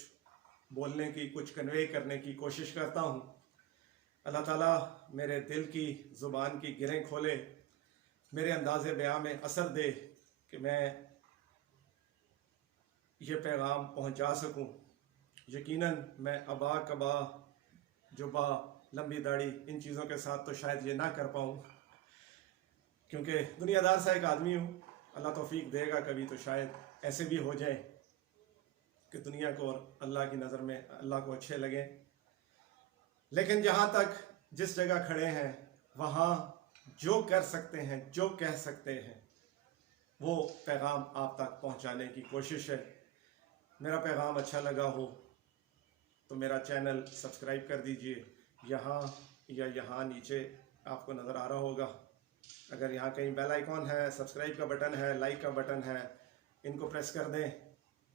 बोलने की, कुछ कन्वे करने की कोशिश करता हूँ। अल्लाह ताला मेरे दिल की ज़ुबान की गिरें खोले, मेरे अंदाज़े बयां में असर दे कि मैं ये पैगाम पहुँचा सकूँ। यकीनन मैं अबा कबा जुबा लंबी दाढ़ी इन चीज़ों के साथ तो शायद ये ना कर पाऊँ, क्योंकि दुनियादार सा एक आदमी हूँ। अल्लाह तौफीक देगा कभी तो शायद ऐसे भी हो जाए कि दुनिया को और अल्लाह की नज़र में अल्लाह को अच्छे लगे। लेकिन जहाँ तक जिस जगह खड़े हैं वहाँ जो कर सकते हैं, जो कह सकते हैं, वो पैगाम आप तक पहुँचाने की कोशिश है। मेरा पैगाम अच्छा लगा हो तो मेरा चैनल सब्सक्राइब कर दीजिए। यहाँ या यहाँ नीचे आपको नज़र आ रहा होगा, अगर यहाँ कहीं बेल आइकॉन है, सब्सक्राइब का बटन है, लाइक का बटन है, इनको प्रेस कर दें।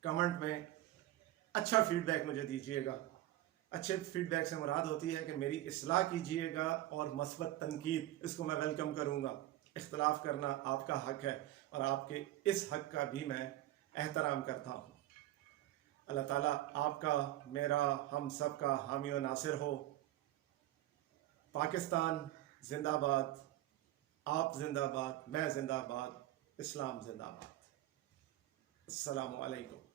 कमेंट में अच्छा फीडबैक मुझे दीजिएगा। अच्छे फीडबैक से मुराद होती है कि मेरी इस्लाह कीजिएगा, और मस्बत तनकीद इसको मैं वेलकम करूँगा। इख्तलाफ करना आपका हक है और आपके इस हक का भी मैं एहतराम करता हूँ। अल्लाह ताला आपका, मेरा, हम सब का हामी और नासिर हो। पाकिस्तान जिंदाबाद, आप जिंदाबाद, मैं जिंदाबाद, इस्लाम जिंदाबाद। अस्सलामु अलैकुम।